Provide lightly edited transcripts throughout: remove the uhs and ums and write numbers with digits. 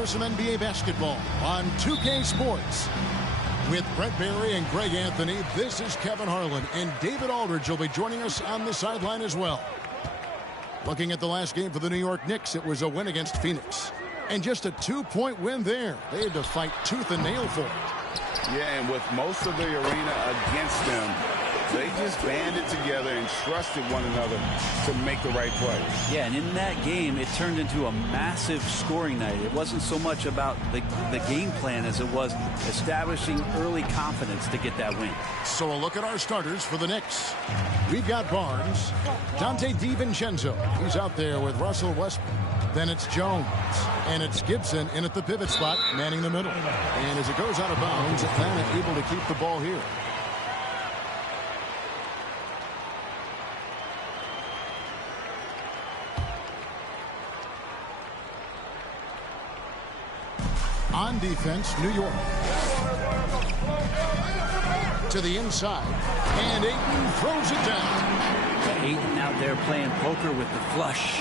for some NBA basketball on 2K Sports. With Brett Barry and Greg Anthony, this is Kevin Harlan, and David Aldridge will be joining us on the sideline as well. Looking at the last game for the New York Knicks, it was a win against Phoenix. And just a 2-point win there. They had to fight tooth and nail for it. Yeah, and with most of the arena against them, they just banded together and trusted one another to make the right play. Yeah, and in that game, it turned into a massive scoring night. It wasn't so much about the game plan as it was establishing early confidence to get that win. So a look at our starters for the Knicks. We've got Barnes, Dante DiVincenzo. He's out there with Russell Westbrook. Then it's Jones, and it's Gibson in at the pivot spot, manning the middle. And as it goes out of bounds, Atlanta able to keep the ball here. On defense, New York. To the inside, and Ayton throws it down. Ayton out there playing poker with the flush.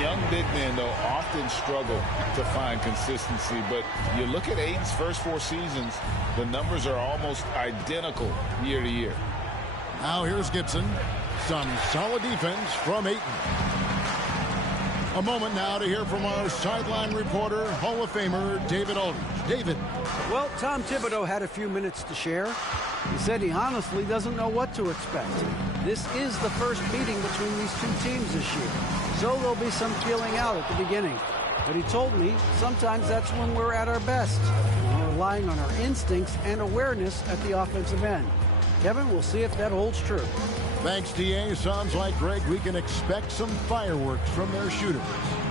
Young big men, though, often struggle to find consistency, but you look at Ayton's first 4 seasons, the numbers are almost identical year to year. Now here's Gibson. Some solid defense from Ayton. A moment now to hear from our sideline reporter, Hall of Famer David Aldridge. David. Well, Tom Thibodeau had a few minutes to share. He said he honestly doesn't know what to expect. This is the first meeting between these two teams this year, so there'll be some feeling out at the beginning. But he told me sometimes that's when we're at our best, and we're relying on our instincts and awareness at the offensive end. Kevin, we'll see if that holds true. Thanks, DA. Sounds like, Greg, we can expect some fireworks from their shooters.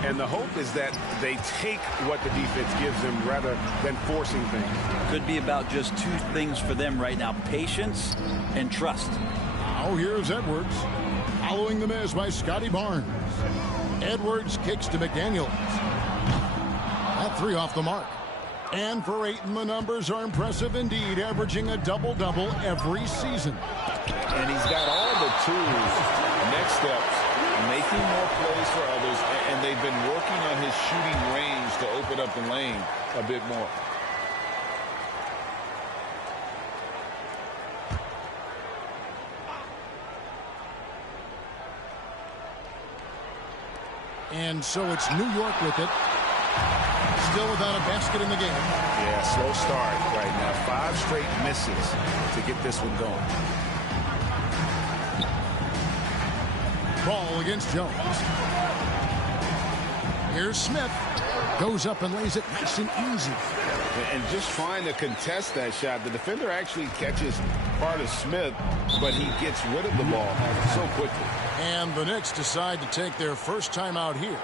And the hope is that they take what the defense gives them rather than forcing things. Could be about just 2 things for them right now: patience and trust. Now here's Edwards. Following the miss by Scotty Barnes. Edwards kicks to McDaniels. That 3 off the mark. And for Ayton, the numbers are impressive indeed, averaging a double-double every season. And he's got all the tools. Next steps, making more plays for others, and they've been working on his shooting range to open up the lane a bit more. And so it's New York with it. Still without a basket in the game. Yeah, slow start right now. 5 straight misses to get this one going. Ball against Jones. Here's Smith. Goes up and lays it nice and easy. And just trying to contest that shot. The defender actually catches part of Smith, but he gets rid of the ball so quickly. And the Knicks decide to take their first time out here.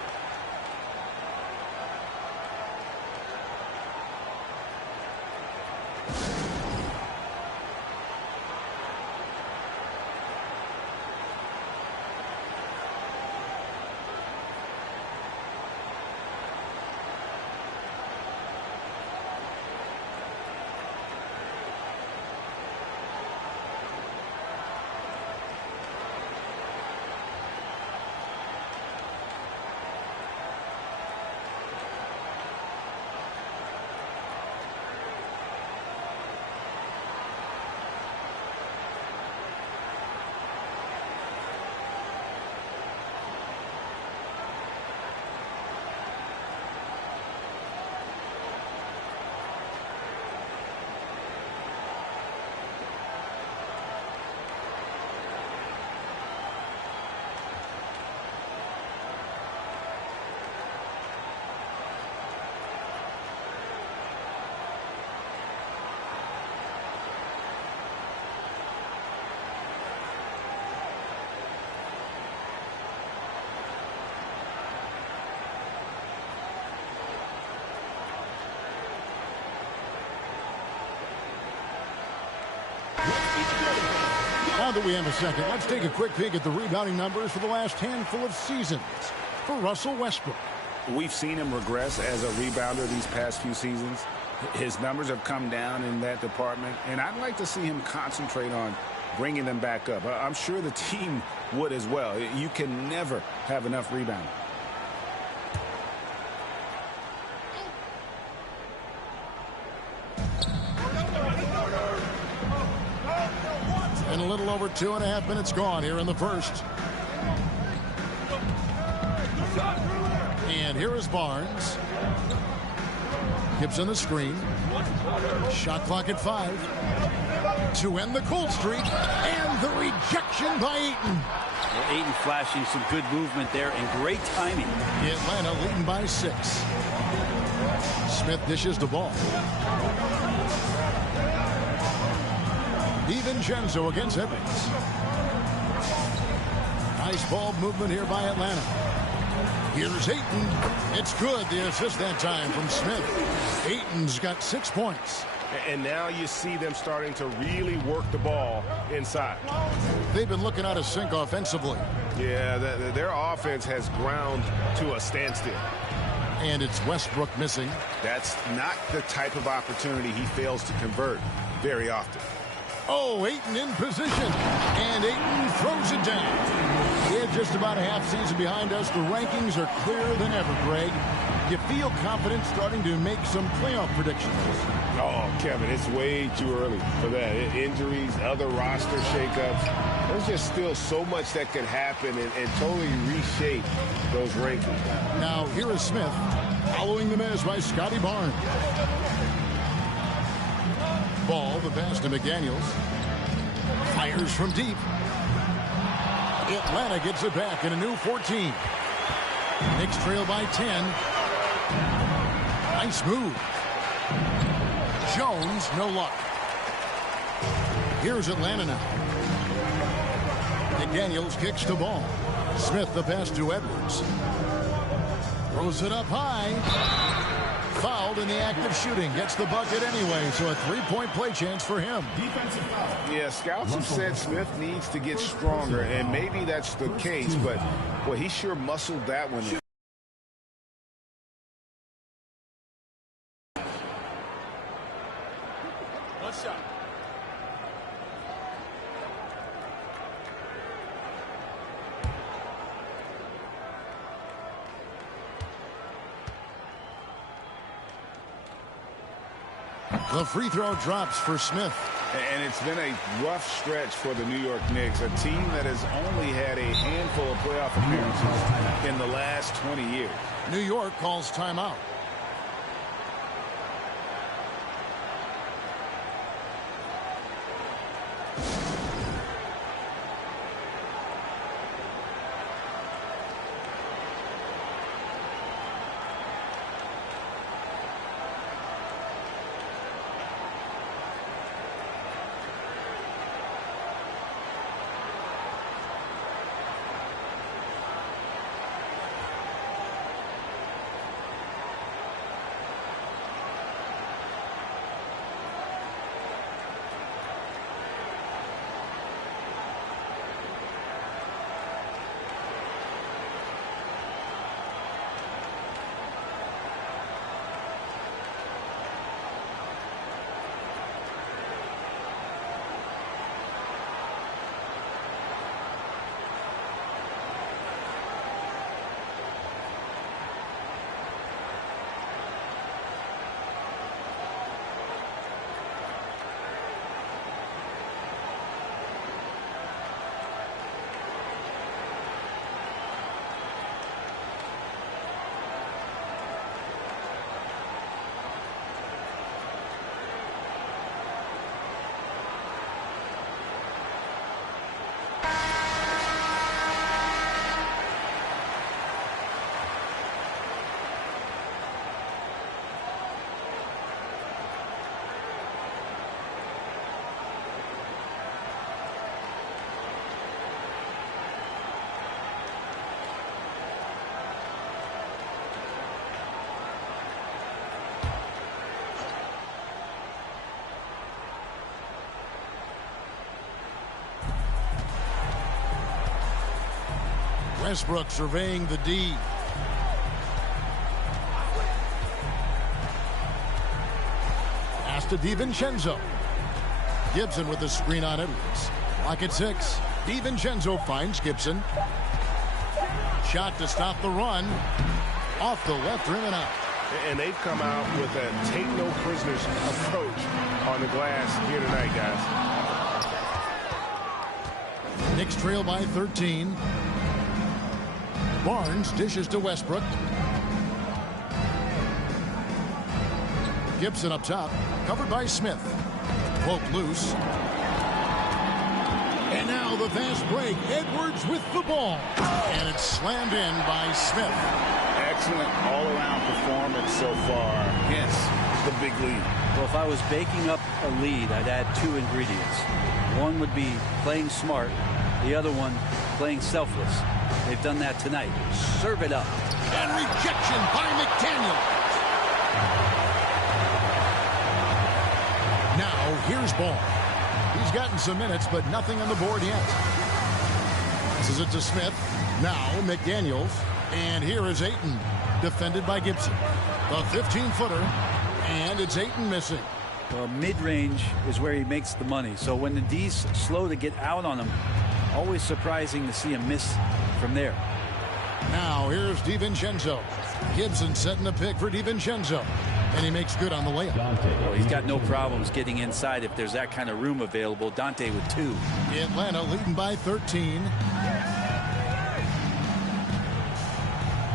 Now that we have a second, let's take a quick peek at the rebounding numbers for the last handful of seasons for Russell Westbrook. We've seen him regress as a rebounder these past few seasons. His numbers have come down in that department, and I'd like to see him concentrate on bringing them back up. I'm sure the team would as well. You can never have enough rebounding. little over 2.5 minutes gone here in the first. And here is Barnes. Gibson the screen. Shot clock at 5. To end the cold streak. And the rejection by Ayton. Well, Ayton flashing some good movement there and great timing. Atlanta leading by 6. Smith dishes the ball. DiVincenzo against Edwards. Nice ball movement here by Atlanta. Here's Ayton. It's good. The assist that time from Smith. Ayton's got 6 points. And now you see them starting to really work the ball inside. They've been looking out of sync offensively. Yeah, their offense has ground to a standstill. And it's Westbrook missing. That's not the type of opportunity he fails to convert very often. Oh, Ayton in position. And Ayton throws it down. We had just about a half season behind us. The rankings are clearer than ever, Greg. You feel confident starting to make some playoff predictions. Oh, Kevin, it's way too early for that. Injuries, other roster shakeups. There's just still so much that could happen and totally reshape those rankings. Now, here is Smith following the miss by Scotty Barnes. Ball, the pass to McDaniels. Fires from deep. Atlanta gets it back in a new 14. Knicks trail by 10. Nice move. Jones, no luck. Here's Atlanta now. McDaniels kicks the ball. Smith the pass to Edwards. Throws it up high. Fouled in the act of shooting. Gets the bucket anyway, so a three-point play chance for him. Yeah, scouts have said Smith needs to get stronger, and maybe that's the case, but boy, he sure muscled that one in. The free throw drops for Smith. And it's been a rough stretch for the New York Knicks, a team that has only had a handful of playoff appearances in the last 20 years. New York calls timeout. Westbrook surveying the D. Pass to DiVincenzo. Gibson with the screen on Edwards. Clock at 6. DiVincenzo finds Gibson. Shot to stop the run. Off the left rim and out. And they've come out with a take no prisoners approach on the glass here tonight, guys. Knicks trail by 13. Barnes dishes to Westbrook. Gibson up top, covered by Smith. Poke loose. And now the fast break. Edwards with the ball. And it's slammed in by Smith. Excellent all-around performance so far. Hence the big lead. Well, if I was baking up a lead, I'd add two ingredients. One would be playing smart. The other one, playing selfless. They've done that tonight. Serve it up. And rejection by McDaniel. Now, here's Ball. He's gotten some minutes, but nothing on the board yet. Passes it to Smith. Now, McDaniels. And here is Ayton, defended by Gibson. The 15-footer, and it's Ayton missing. Well, mid-range is where he makes the money. So when the D's slow to get out on him, always surprising to see him miss from there. Now, here's DiVincenzo. Gibson setting the pick for DiVincenzo. And he makes good on the layup. Well, he's got no problems getting inside if there's that kind of room available. Dante with 2. Atlanta leading by 13.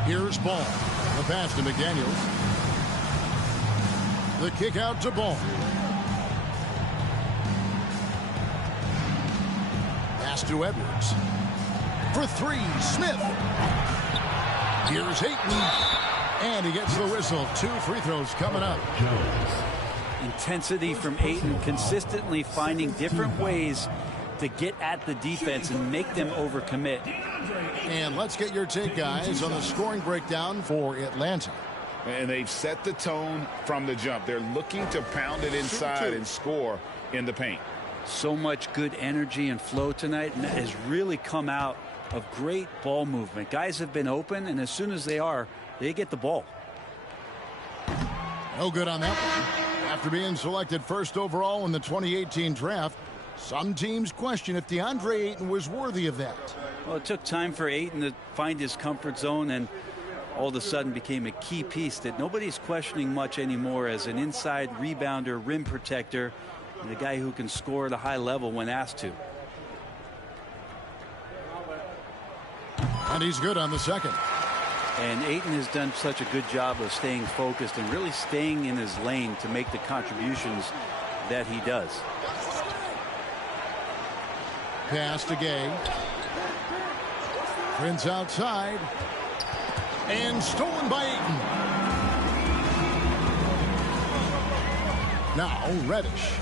Here's Ball. The pass to McDaniels. The kick out to Ball. Pass to Edwards. For 3, Smith. Here's Ayton. And he gets the whistle. 2 free throws coming up. Intensity from Ayton, consistently finding different ways to get at the defense and make them overcommit. And let's get your take, guys, on the scoring breakdown for Atlanta. And they've set the tone from the jump. They're looking to pound it inside and score in the paint. So much good energy and flow tonight, and that has really come out of great ball movement. Guys have been open, and as soon as they are, they get the ball. No good on that one. After being selected first overall in the 2018 draft, some teams question if DeAndre Ayton was worthy of that. Well, it took time for Ayton to find his comfort zone, and all of a sudden became a key piece that nobody's questioning much anymore as an inside rebounder, rim protector, and a guy who can score at a high level when asked to. And he's good on the second. And Ayton has done such a good job of staying focused and really staying in his lane to make the contributions that he does. Pass to Gay. Prince outside. And stolen by Ayton. Now Reddish.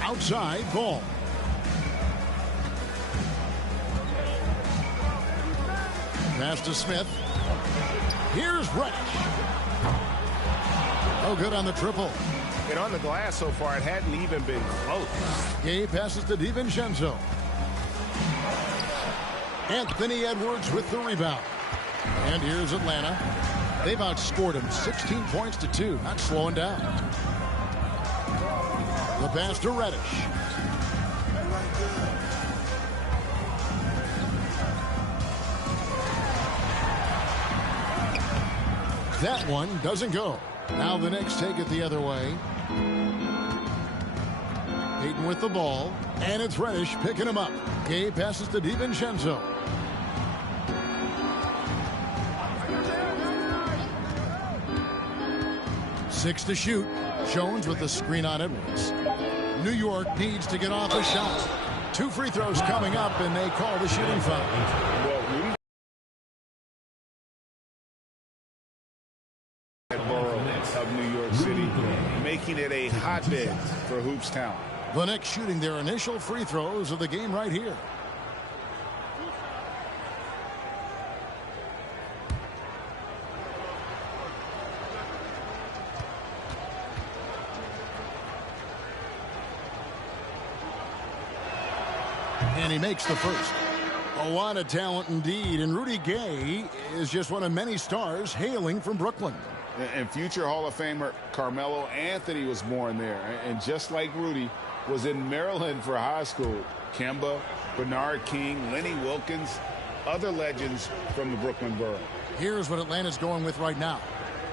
Outside Ball. Pass to Smith. Here's Reddish. Oh, good on the triple. And on the glass so far, it hadn't even been close. Gay passes to DiVincenzo. Anthony Edwards with the rebound. And here's Atlanta. They've outscored him 16 points to 2. Not slowing down. The pass to Reddish. That one doesn't go. Now the Knicks take it the other way. Ayton with the ball. And it's Reddish picking him up. Gay passes to DiVincenzo. Six to shoot. Jones with the screen on Edwards. New York needs to get off a shot. 2 free throws coming up, and they call the shooting foul. Of New York City, making it a hotbed for hoops talent. The Knicks shooting their initial free throws of the game right here. And he makes the first. A lot of talent indeed, and Rudy Gay is just one of many stars hailing from Brooklyn. And future Hall of Famer Carmelo Anthony was born there. And just like Rudy, was in Maryland for high school. Kemba, Bernard King, Lenny Wilkins, other legends from the Brooklyn borough. Here's what Atlanta's going with right now.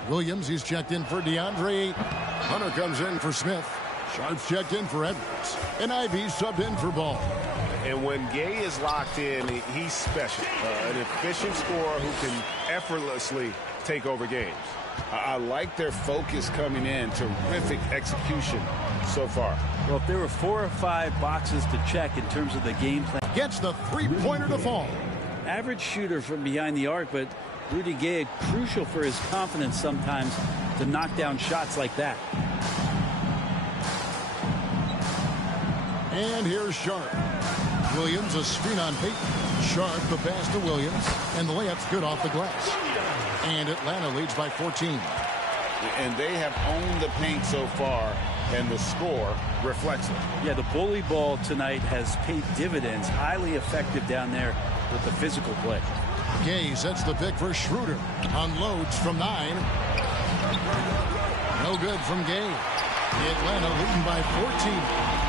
Williams, he's checked in for DeAndre. Hunter comes in for Smith. Sharp's checked in for Edwards. And Ivy subbed in for Ball. And when Gay is locked in, he's special. An efficient scorer who can effortlessly take over games. I like their focus coming in. Terrific execution so far. Well, if there were 4 or 5 boxes to check in terms of the game plan. Gets the three-pointer to fall. Average shooter from behind the arc, but Rudy Gay crucial for his confidence sometimes to knock down shots like that. And here's Sharp. Williams, a screen on Payton. Sharp, the pass to Williams, and the layup's good off the glass. And Atlanta leads by 14. And they have owned the paint so far, and the score reflects it. Yeah, the bully ball tonight has paid dividends. Highly effective down there with the physical play. Gay sets the pick for Schroeder. Unloads from 9. No good from Gay. Atlanta leading by 14.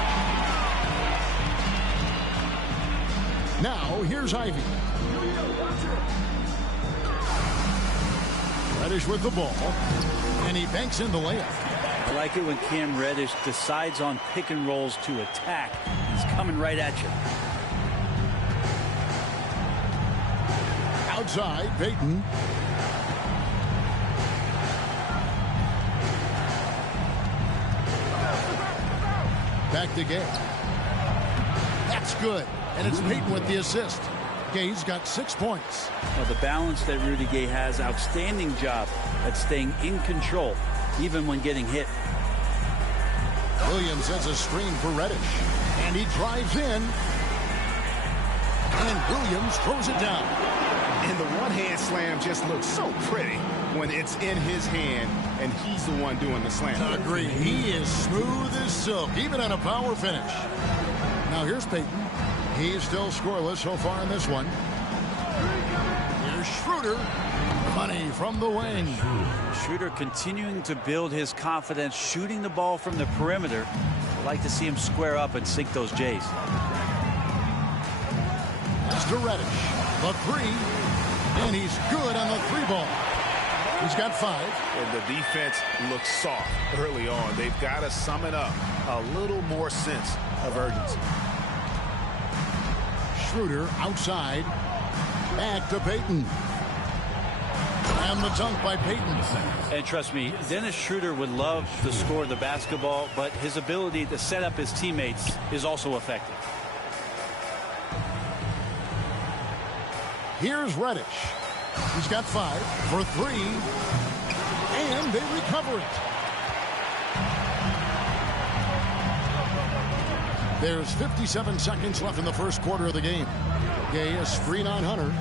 Now, here's Ivy. Reddish with the ball. And he banks in the layup. I like it when Cam Reddish decides on pick and rolls to attack. He's coming right at you. Outside, Payton. Back to Gay. That's good. And it's Payton with the assist. Gay's got 6 points. Well, the balance that Rudy Gay has, outstanding job at staying in control, even when getting hit. Williams has a screen for Reddish. And he drives in. And Williams throws it down. And the one-hand slam just looks so pretty when it's in his hand and he's the one doing the slam. Agree. He is smooth as silk, even on a power finish. Now here's Payton. He's still scoreless so far in this one. Here's Schroeder. Money from the wing. Schroeder continuing to build his confidence, shooting the ball from the perimeter. I'd like to see him square up and sink those J's. That's to Reddish. The 3. And he's good on the 3 ball. He's got 5. And the defense looks soft early on. They've got to sum it up. A little more sense of urgency. Schroeder outside. Back to Payton. And the dunk by Payton. And trust me, Dennis Schroeder would love to score the basketball, but his ability to set up his teammates is also effective. Here's Reddish. He's got 5 for 3. And they recover it. There's 57 seconds left in the first quarter of the game. Gay, a screen on Hunter.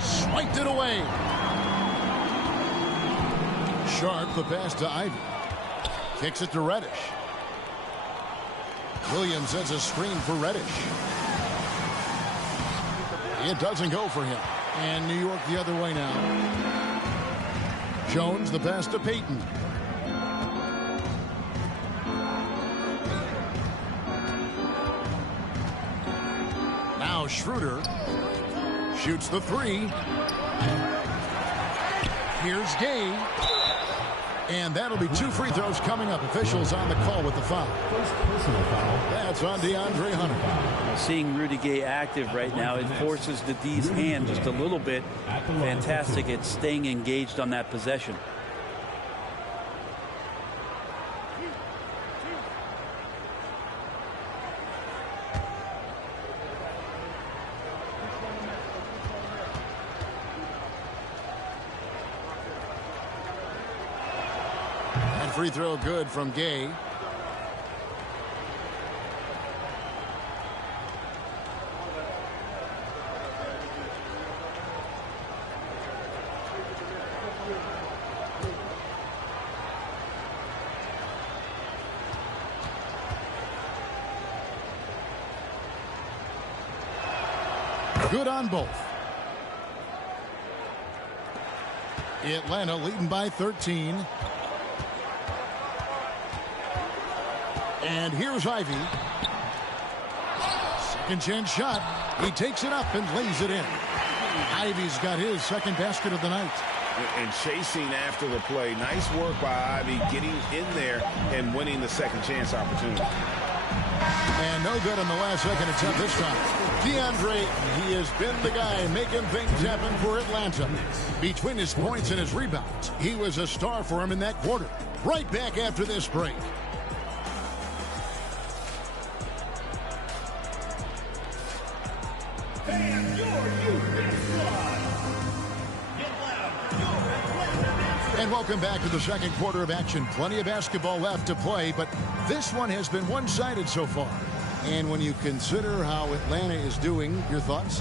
Swiped it away. Sharp, the pass to Ivy. Kicks it to Reddish. Williams has a screen for Reddish. It doesn't go for him. And New York the other way now. Jones, the pass to Payton. Now Schroeder shoots the 3. Here's Gay. And that'll be 2 free throws coming up. Officials on the call with the foul. That's on DeAndre Hunter. Seeing Rudy Gay active right now, it forces the D's hand just a little bit. Fantastic at staying engaged on that possession. Free throw good from Gay. Good on both. Atlanta leading by 13. And here's Ivy. Second chance shot. He takes it up and lays it in. Ivy's got his second basket of the night. And chasing after the play. Nice work by Ivy getting in there and winning the second chance opportunity. And no good on the last second attempt this time. DeAndre, he has been the guy making things happen for Atlanta. Between his points and his rebounds, he was a star for him in that quarter. Right back after this break. And welcome back to the second quarter of action. Plenty of basketball left to play, but this one has been one-sided so far. And when you consider how Atlanta is doing, your thoughts?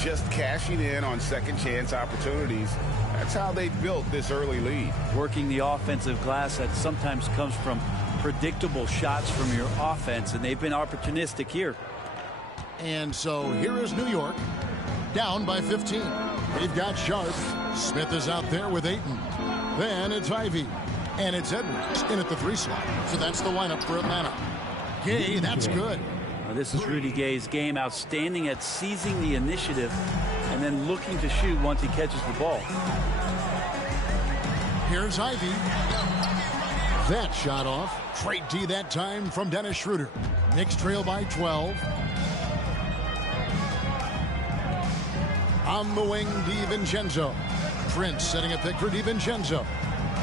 Just cashing in on second chance opportunities. That's how they built this early lead. Working the offensive glass that sometimes comes from predictable shots from your offense, and they've been opportunistic here. And so here is New York, down by 15. They've got Sharp. Smith is out there with Ayton. Then it's Ivy. And it's Edwards in at the 3 slot. So that's the lineup for Atlanta. Gay, that's good. This is Rudy Gay's game. Outstanding at seizing the initiative and then looking to shoot once he catches the ball. Here's Ivy. That shot off. Straight D that time from Dennis Schroeder. Knicks trail by 12. On the wing, DiVincenzo. Prince setting a pick for DiVincenzo.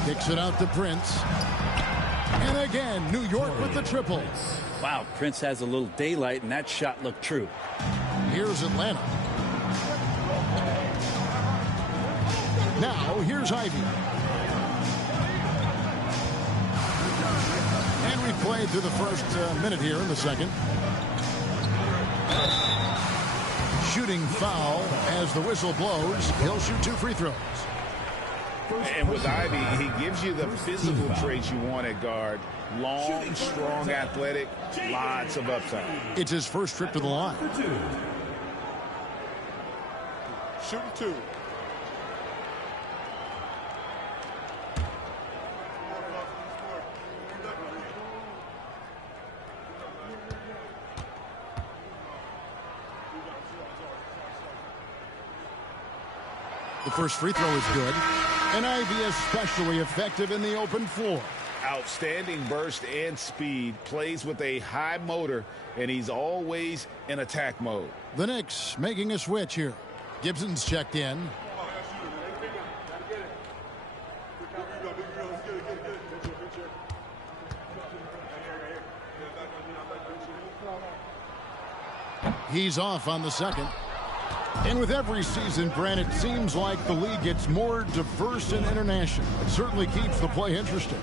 Kicks it out to Prince. And again, New York with the triple. Wow, Prince has a little daylight, and that shot looked true. Here's Atlanta. Now, here's Ivy. And we've played through the first minute here in the second. Shooting foul as the whistle blows. He'll shoot 2 free throws. And with Ivy, he gives you the physical traits you want at guard. Long, strong, athletic, lots of upside. It's his first trip to the line. Shooting 2. The first free throw is good. And Ivy especially effective in the open floor. Outstanding burst and speed. Plays with a high motor, and he's always in attack mode. The Knicks making a switch here. Gibson's checked in. He's off on the second. And with every season, Brent, it seems like the league gets more diverse and international. It certainly keeps the play interesting.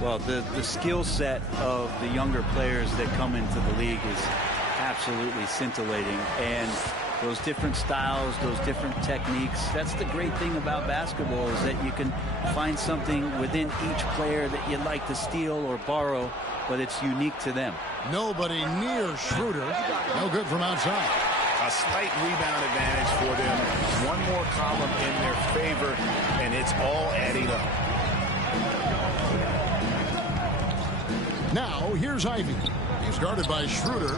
Well, the skill set of the younger players that come into the league is absolutely scintillating. And those different styles, those different techniques, that's the great thing about basketball, is that you can find something within each player that you'd like to steal or borrow, but it's unique to them. Nobody near Schroeder. No good from outside. A slight rebound advantage for them. One more column in their favor, and it's all adding up. Now, here's Ivy. He's guarded by Schroeder.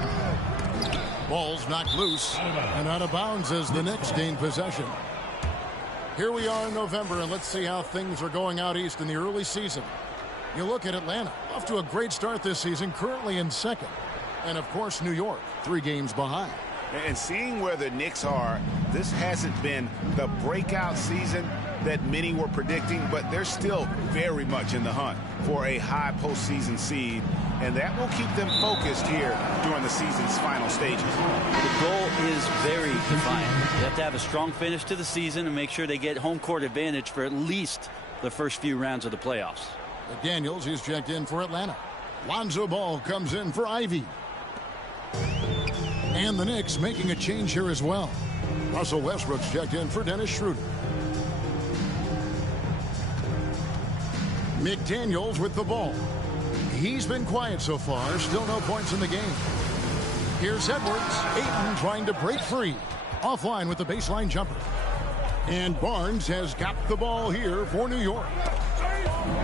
Ball's knocked loose and out of bounds as the Knicks gain possession. Here we are in November, and let's see how things are going out east in the early season. You look at Atlanta, off to a great start this season, currently in second. And, of course, New York, 3 games behind. And seeing where the Knicks are, this hasn't been the breakout season that many were predicting, but they're still very much in the hunt for a high postseason seed, and that will keep them focused here during the season's final stages. The goal is very defined. You have to have a strong finish to the season and make sure they get home court advantage for at least the first few rounds of the playoffs. Daniels, he's checked in for Atlanta. Lonzo Ball comes in for Ivy. And the Knicks making a change here as well. Russell Westbrook's checked in for Dennis Schroeder. McDaniels with the ball. He's been quiet so far. Still no points in the game. Here's Edwards. Ayton trying to break free. Offline with the baseline jumper. And Barnes has got the ball here for New York.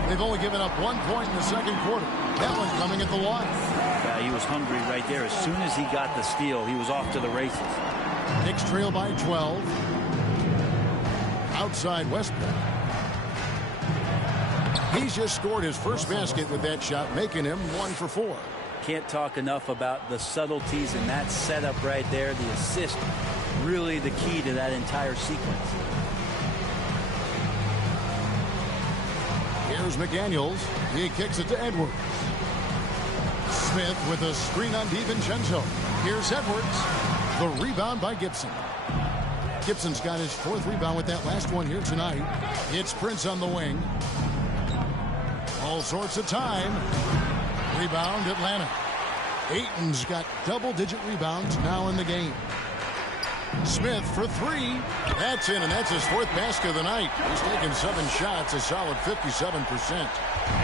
They've only given up 1 point in the second quarter. That one coming at the line. Yeah, he was hungry right there. As soon as he got the steal, he was off to the races. Knicks trail by 12. Outside Westbrook. He's just scored his first basket with that shot, making him 1 for 4. Can't talk enough about the subtleties in that setup right there. The assist, really the key to that entire sequence. Here's McDaniels. He kicks it to Edwards. Smith with a screen on DiVincenzo. Here's Edwards. The rebound by Gibson. Gibson's got his 4th rebound with that last one here tonight. It's Prince on the wing. All sorts of time. Rebound Atlanta. Ayton's got double-digit rebounds now in the game. Smith for 3. That's in, and that's his 4th basket of the night. He's taken 7 shots, a solid 57%.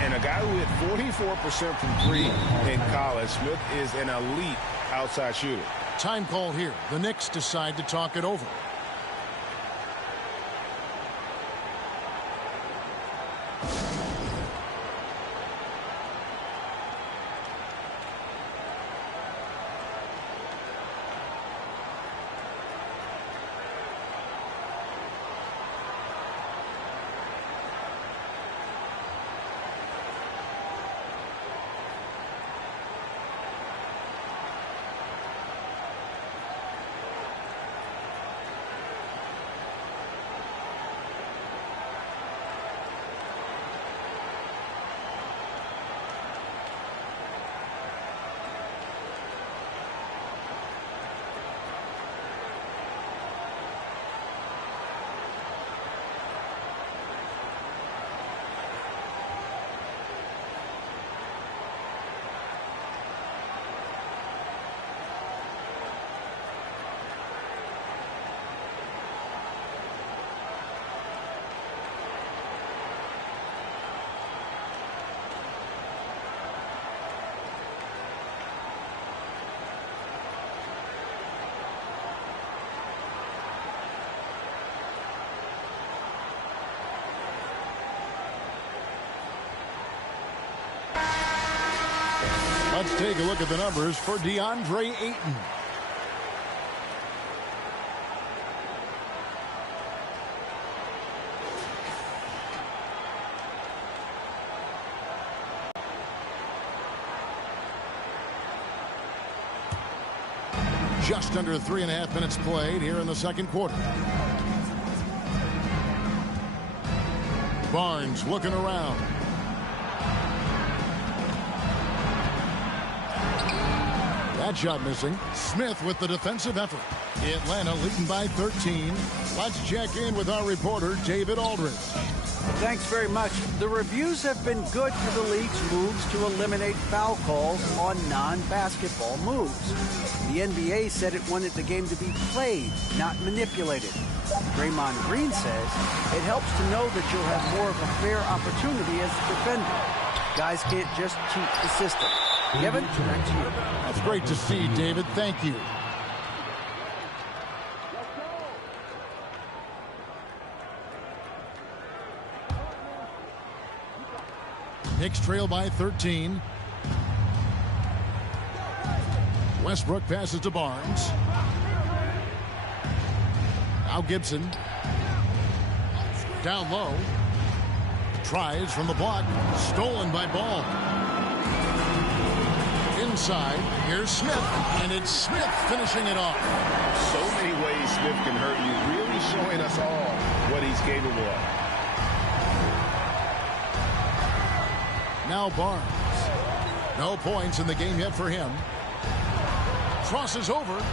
And a guy who hit 44% from 3 in college, Smith is an elite outside shooter. Time call here. The Knicks decide to talk it over. Let's take a look at the numbers for DeAndre Ayton. Just under 3.5 minutes played here in the second quarter. Barnes looking around. That shot missing. Smith with the defensive effort. Atlanta leading by 13. Let's check in with our reporter, David Aldridge. Thanks very much. The reviews have been good for the league's moves to eliminate foul calls on non-basketball moves. The NBA said it wanted the game to be played, not manipulated. Draymond Green says it helps to know that you'll have more of a fair opportunity as a defender. Guys can't just cheat the system. Kevin, back to you. That's great to see, David. Thank you. Knicks trail by 13. Westbrook passes to Barnes. Now Gibson. Down low. Tries from the block. Stolen by Ball. Inside, here's Smith, and it's Smith finishing it off. So many ways Smith can hurt you, really showing us all what he's capable of. Now Barnes. No points in the game yet for him. Crosses over.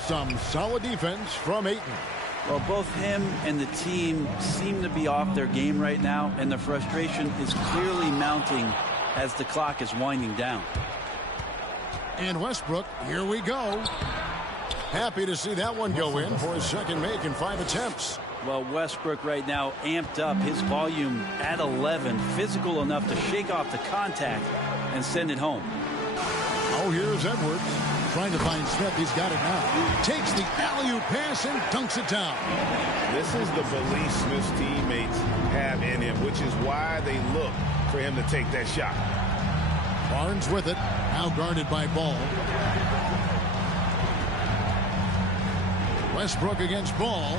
Some solid defense from Ayton. Well, both him and the team seem to be off their game right now, and the frustration is clearly mounting as the clock is winding down. And Westbrook, here we go. Happy to see that one go in for his second make in 5 attempts. Well, Westbrook right now amped up, his volume at 11, physical enough to shake off the contact and send it home. Oh, here's Edwards trying to find Smith. He's got it now. Takes the alley-oop pass and dunks it down. This is the belief Smith's teammates have in him, which is why they look for him to take that shot. Barnes with it, now guarded by Ball. Westbrook against Ball.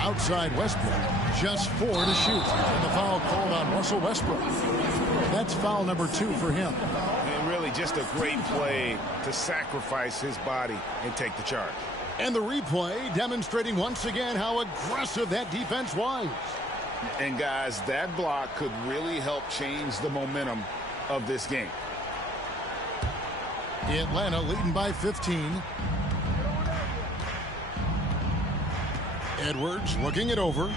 Outside Westbrook. just 4 to shoot. And the foul called on Russell Westbrook. That's foul number 2 for him. And really just a great play to sacrifice his body and take the charge. And the replay demonstrating once again how aggressive that defense was. And guys, that block could really help change the momentum of this game. Atlanta leading by 15. Edwards looking it over.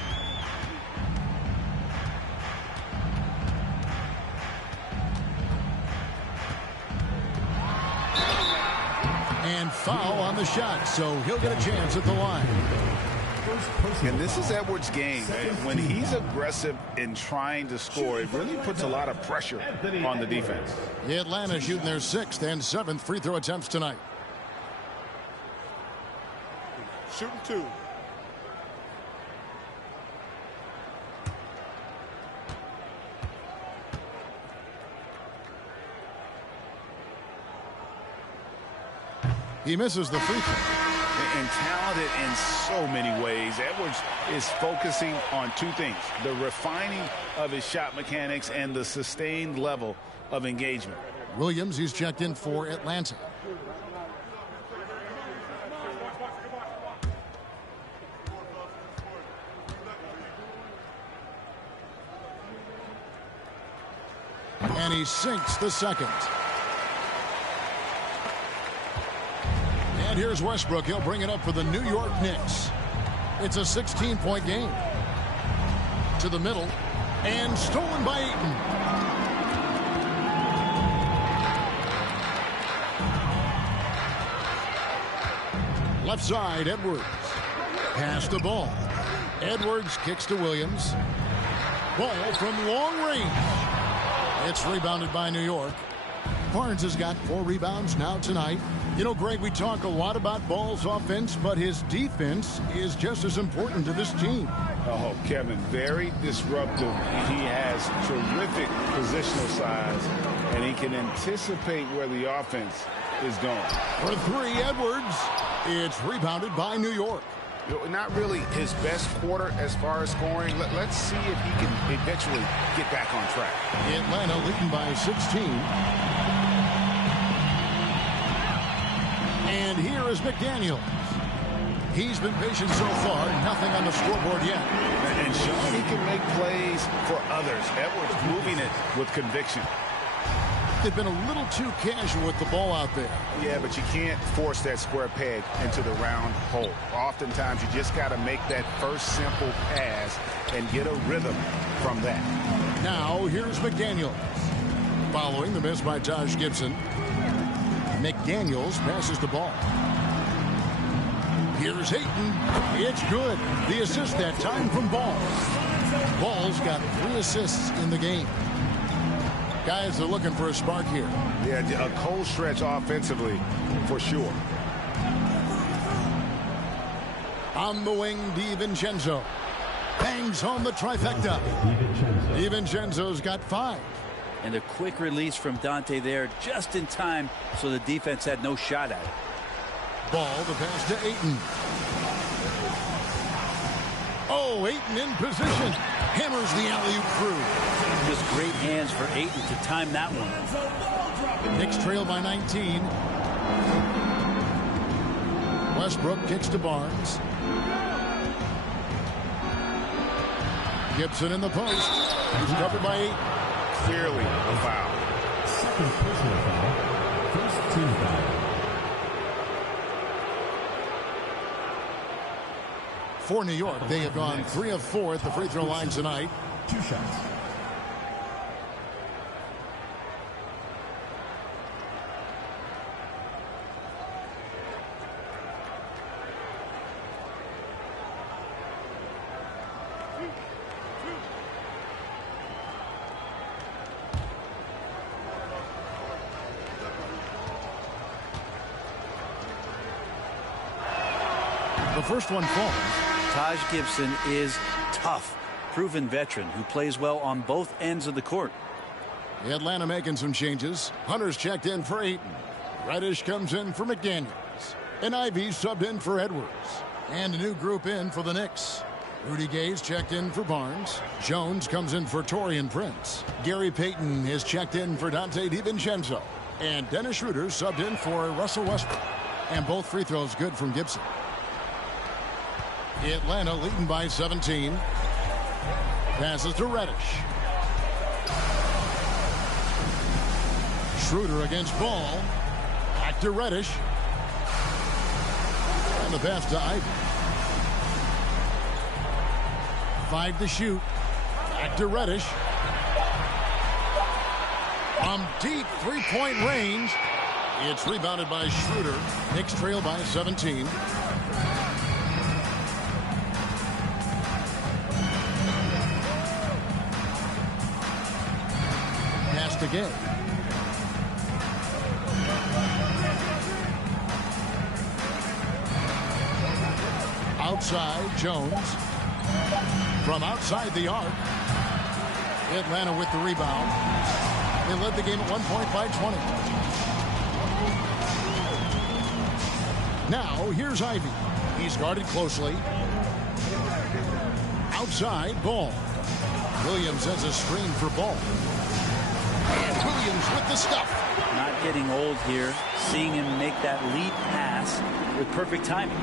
And foul on the shot, so he'll get a chance at the line. And this is Edwards' game. When he's aggressive in trying to score, it really puts a lot of pressure on the defense. Atlanta shooting their 6th and 7th free throw attempts tonight. Shooting 2. He misses the free throw. And talented in so many ways. Edwards is focusing on 2 things: the refining of his shot mechanics and the sustained level of engagement. Williams, he's checked in for Atlanta. And he sinks the second. And here's Westbrook. He'll bring it up for the New York Knicks. It's a 16-point game. To the middle. And stolen by Ayton. Left side, Edwards. Pass the ball. Edwards kicks to Williams. Ball from long range. It's rebounded by New York. Barnes has got 4 rebounds now tonight. You know, Greg, we talk a lot about Ball's offense, but his defense is just as important to this team. Oh, Kevin, very disruptive. He has terrific positional size, and he can anticipate where the offense is going. For 3, Edwards. It's rebounded by New York. Not really his best quarter as far as scoring. Let's see if he can eventually get back on track. Atlanta leading by 16. And here is McDaniels. He's been patient so far. Nothing on the scoreboard yet. And showing he can make plays for others. Edwards moving it with conviction. They've been a little too casual with the ball out there. Yeah, but you can't force that square peg into the round hole. Oftentimes, you just got to make that first simple pass and get a rhythm from that. Now, here's McDaniels. Following the miss by Taj Gibson, McDaniels passes the ball. Here's Ayton. It's good. The assist that time from Ball. Ball's got 3 assists in the game. Guys are looking for a spark here. Yeah, a cold stretch offensively for sure. On the wing, DiVincenzo. Bangs home the trifecta. DiVincenzo's got 5. And a quick release from Dante there just in time, so the defense had no shot at it. Ball, the pass to Ayton. Oh, Ayton in position. Hammers the alley-oop through. Just great hands for Ayton to time that one. Knicks trail by 19. Westbrook kicks to Barnes. Gibson in the post. He's covered by 8. Clearly a foul. Second personal foul. First team foul. For New York, they have gone 3 of 4 at the free throw line tonight. 2 shots. The first one falls. Taj Gibson is tough, proven veteran who plays well on both ends of the court. Atlanta making some changes. Hunter's checked in for Ayton. Reddish comes in for McDaniels. And Ivy subbed in for Edwards. And a new group in for the Knicks. Rudy Gay's checked in for Barnes. Jones comes in for Taurean Prince. Gary Payton is checked in for Dante DiVincenzo. And Dennis Schroeder subbed in for Russell Westbrook. And both free throws good from Gibson. Atlanta leading by 17. Passes to Reddish. Schroeder against Ball. Back to Reddish. And the pass to Ivy. 5 to shoot. Back to Reddish. From deep three-point range. It's rebounded by Schroeder. Knicks trail by 17. Pass to Gay. Outside, Jones. From outside the arc. Atlanta with the rebound. They led the game at one point by 20. Now, here's Ivy. He's guarded closely. Outside, Ball. Williams has a screen for Ball. And Williams with the stuff. Not getting old here. Seeing him make that lead pass with perfect timing.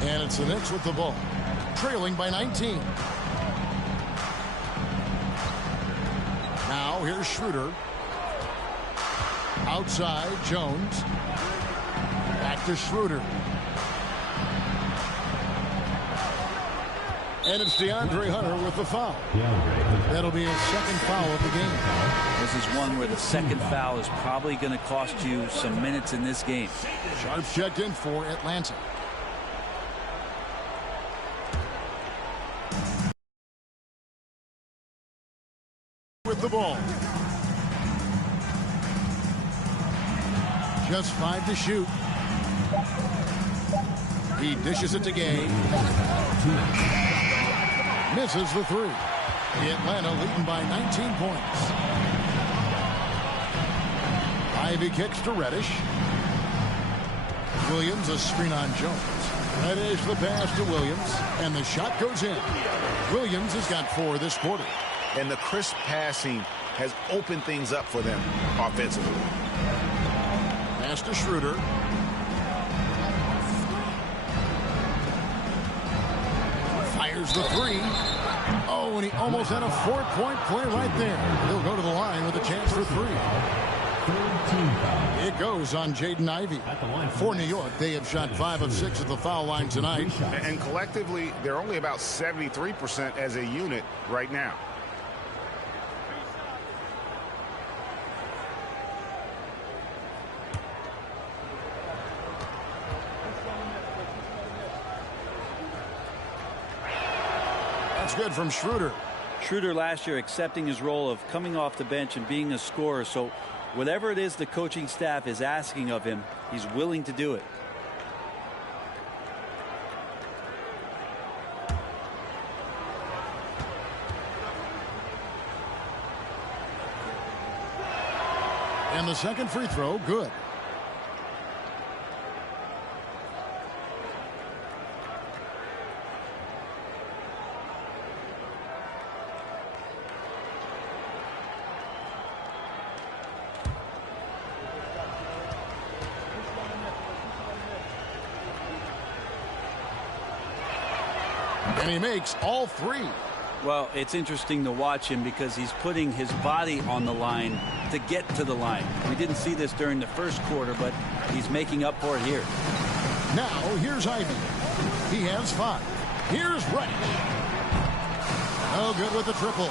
And it's the Knicks with the ball. Trailing by 19. Now here's Schroeder. Outside, Jones. Back to Schroeder. And it's DeAndre Hunter with the foul. That'll be his second foul of the game. This is one where the second foul is probably going to cost you some minutes in this game. Sharp checked in for Atlanta. With the ball. Just 5 to shoot. He dishes it to Gay. Misses the three. Atlanta leading by 19 points. Ivy kicks to Reddish. Williams a screen on Jones. Reddish the pass to Williams. And the shot goes in. Williams has got 4 this quarter. And the crisp passing has opened things up for them offensively. Pass to Schroeder. Fires the three. Oh, and he almost had a 4-point play right there. He'll go to the line with a chance for 3. It goes on Jaden Ivey. For New York, they have shot 5 of 6 at the foul line tonight. And collectively, they're only about 73% as a unit right now. That's good from Schroeder. Schroeder last year accepting his role of coming off the bench and being a scorer. So whatever it is the coaching staff is asking of him, he's willing to do it. And the second free throw, good. And he makes all 3. Well, it's interesting to watch him because he's putting his body on the line to get to the line. We didn't see this during the first quarter, but he's making up for it here. Now, here's Ivy. He has 5. Here's Reddish. Oh, good with the triple.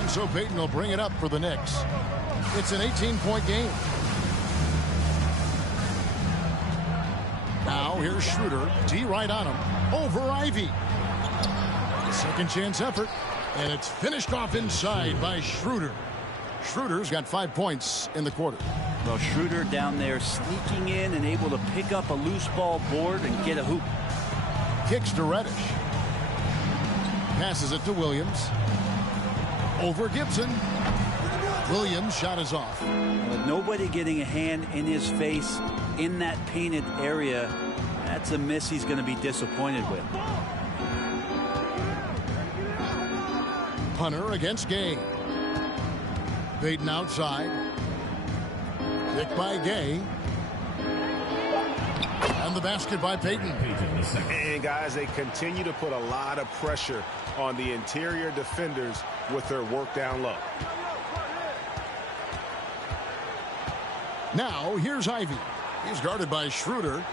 And so Payton will bring it up for the Knicks. It's an 18-point game. Now, here's Schroeder. D right on him. Over Ivy. Second chance effort. And it's finished off inside by Schroeder. Schroeder's got 5 points in the quarter. Well, Schroeder down there sneaking in and able to pick up a loose ball board and get a hoop. Kicks to Reddish. Passes it to Williams. Over Gibson. Williams' shot is off. With nobody getting a hand in his face in that painted area, That's a miss he's going to be disappointed with. Punter against Gay. Peyton outside. Pick by Gay. And the basket by Peyton. And guys, they continue to put a lot of pressure on the interior defenders with their work down low. Now here's Ivy. He's guarded by Schroeder.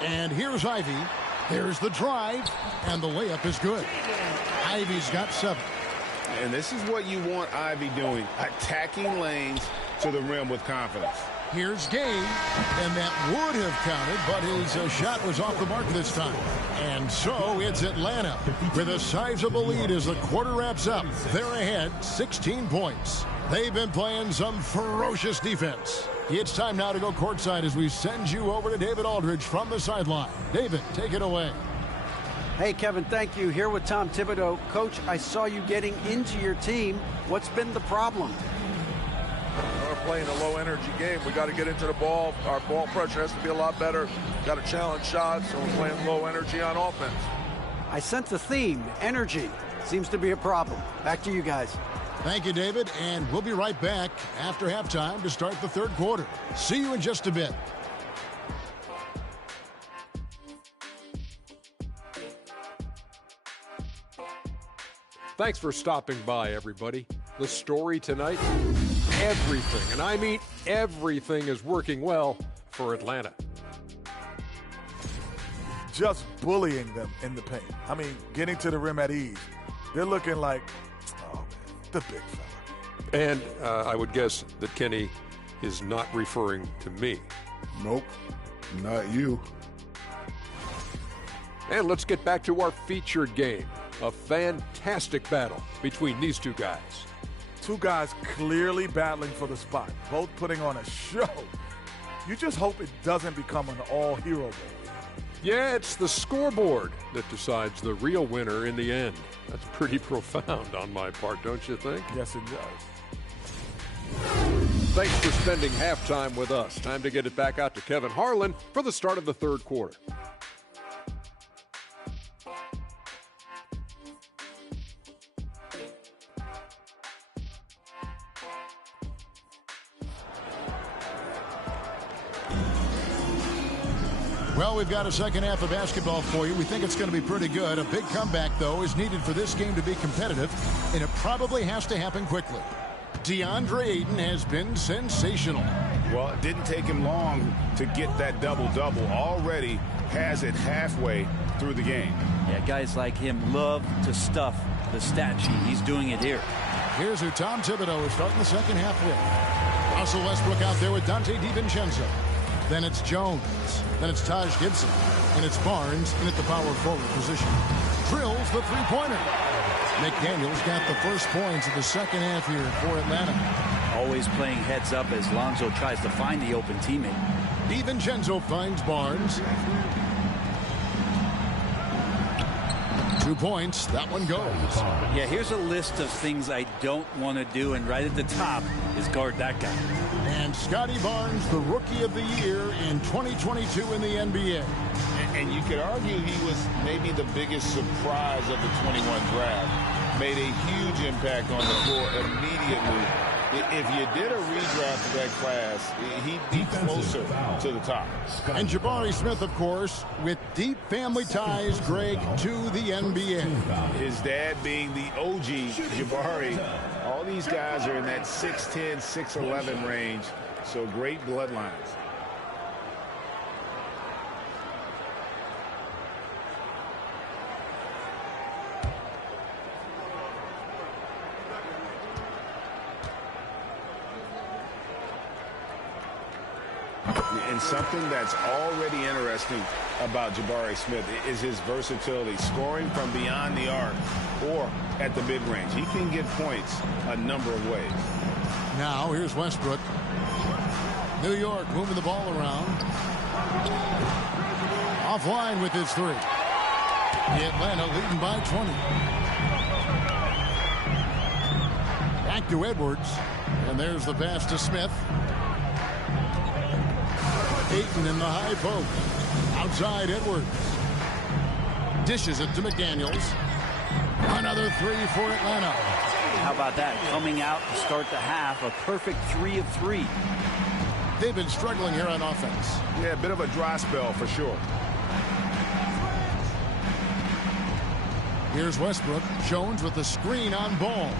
And here's Ivy. There's the drive, and the layup is good. Ivy's got 7. And this is what you want Ivy doing, attacking lanes to the rim with confidence. Here's Gay, and that would have counted, but his shot was off the mark this time. And so it's Atlanta with a sizable lead as the quarter wraps up. They're ahead 16 points. They've been playing some ferocious defense. It's time now to go courtside as we send you over to David Aldridge from the sideline. David, take it away. Hey, Kevin, thank you. Here with Tom Thibodeau. Coach, I saw you getting into your team. What's been the problem? We're playing a low-energy game. We got to get into the ball. Our ball pressure has to be a lot better. Got to challenge shots, and we're playing low energy on offense. I sense a theme. Energy seems to be a problem. Back to you guys. Thank you, David, and we'll be right back after halftime to start the third quarter. See you in just a bit. Thanks for stopping by, everybody. The story tonight, everything, and I mean everything, is working well for Atlanta. Just bullying them in the paint. I mean, getting to the rim at ease. They're looking like, oh, man, the big fella. And I would guess that Kenny is not referring to me. Nope, not you. And let's get back to our featured game. A fantastic battle between these two guys. Two guys clearly battling for the spot, both putting on a show. You just hope it doesn't become an all-hero game. Yeah, it's the scoreboard that decides the real winner in the end. That's pretty profound on my part, don't you think? Yes, it does. Thanks for spending halftime with us. Time to get it back out to Kevin Harlan for the start of the third quarter. Well, we've got a second half of basketball for you. We think it's going to be pretty good. A big comeback, though, is needed for this game to be competitive, and it probably has to happen quickly. DeAndre Ayton has been sensational. Well, it didn't take him long to get that double-double. Already has it halfway through the game. Yeah, guys like him love to stuff the stat sheet. He's doing it here. Here's who Tom Thibodeau is starting the second half with. Russell Westbrook out there with Dante DiVincenzo. Then it's Jones. Then it's Taj Gibson. And it's Barnes in at the power forward position. Drills the three-pointer. McDaniels got the first points of the second half here for Atlanta. Always playing heads up as Lonzo tries to find the open teammate. DiVincenzo finds Barnes. 2 points. That one goes. Yeah, here's a list of things I don't want to do, and right at the top is guard that guy. And Scotty Barnes, the Rookie of the Year in 2022 in the NBA. And you could argue he was maybe the biggest surprise of the 21 draft. Made a huge impact on the floor immediately. If you did a redraft of that class, he'd be closer to the top. And Jabari Smith, of course, with deep family ties, Greg, to the NBA. His dad being the OG Jabari. All these guys are in that 6'10", 6'11" range, so great bloodlines. And something that's already interesting about Jabari Smith is his versatility, scoring from beyond the arc or at the mid-range. He can get points a number of ways. Now, here's Westbrook. New York moving the ball around. Offline with his three. Atlanta leading by 20. Back to Edwards. And there's the pass to Smith. Ayton in the high post. Outside Edwards. Dishes it to McDaniels. Another three for Atlanta. How about that? Coming out to start the half, a perfect 3 of 3. They've been struggling here on offense. Yeah, a bit of a dry spell for sure. Here's Westbrook. Jones with the screen on Ball.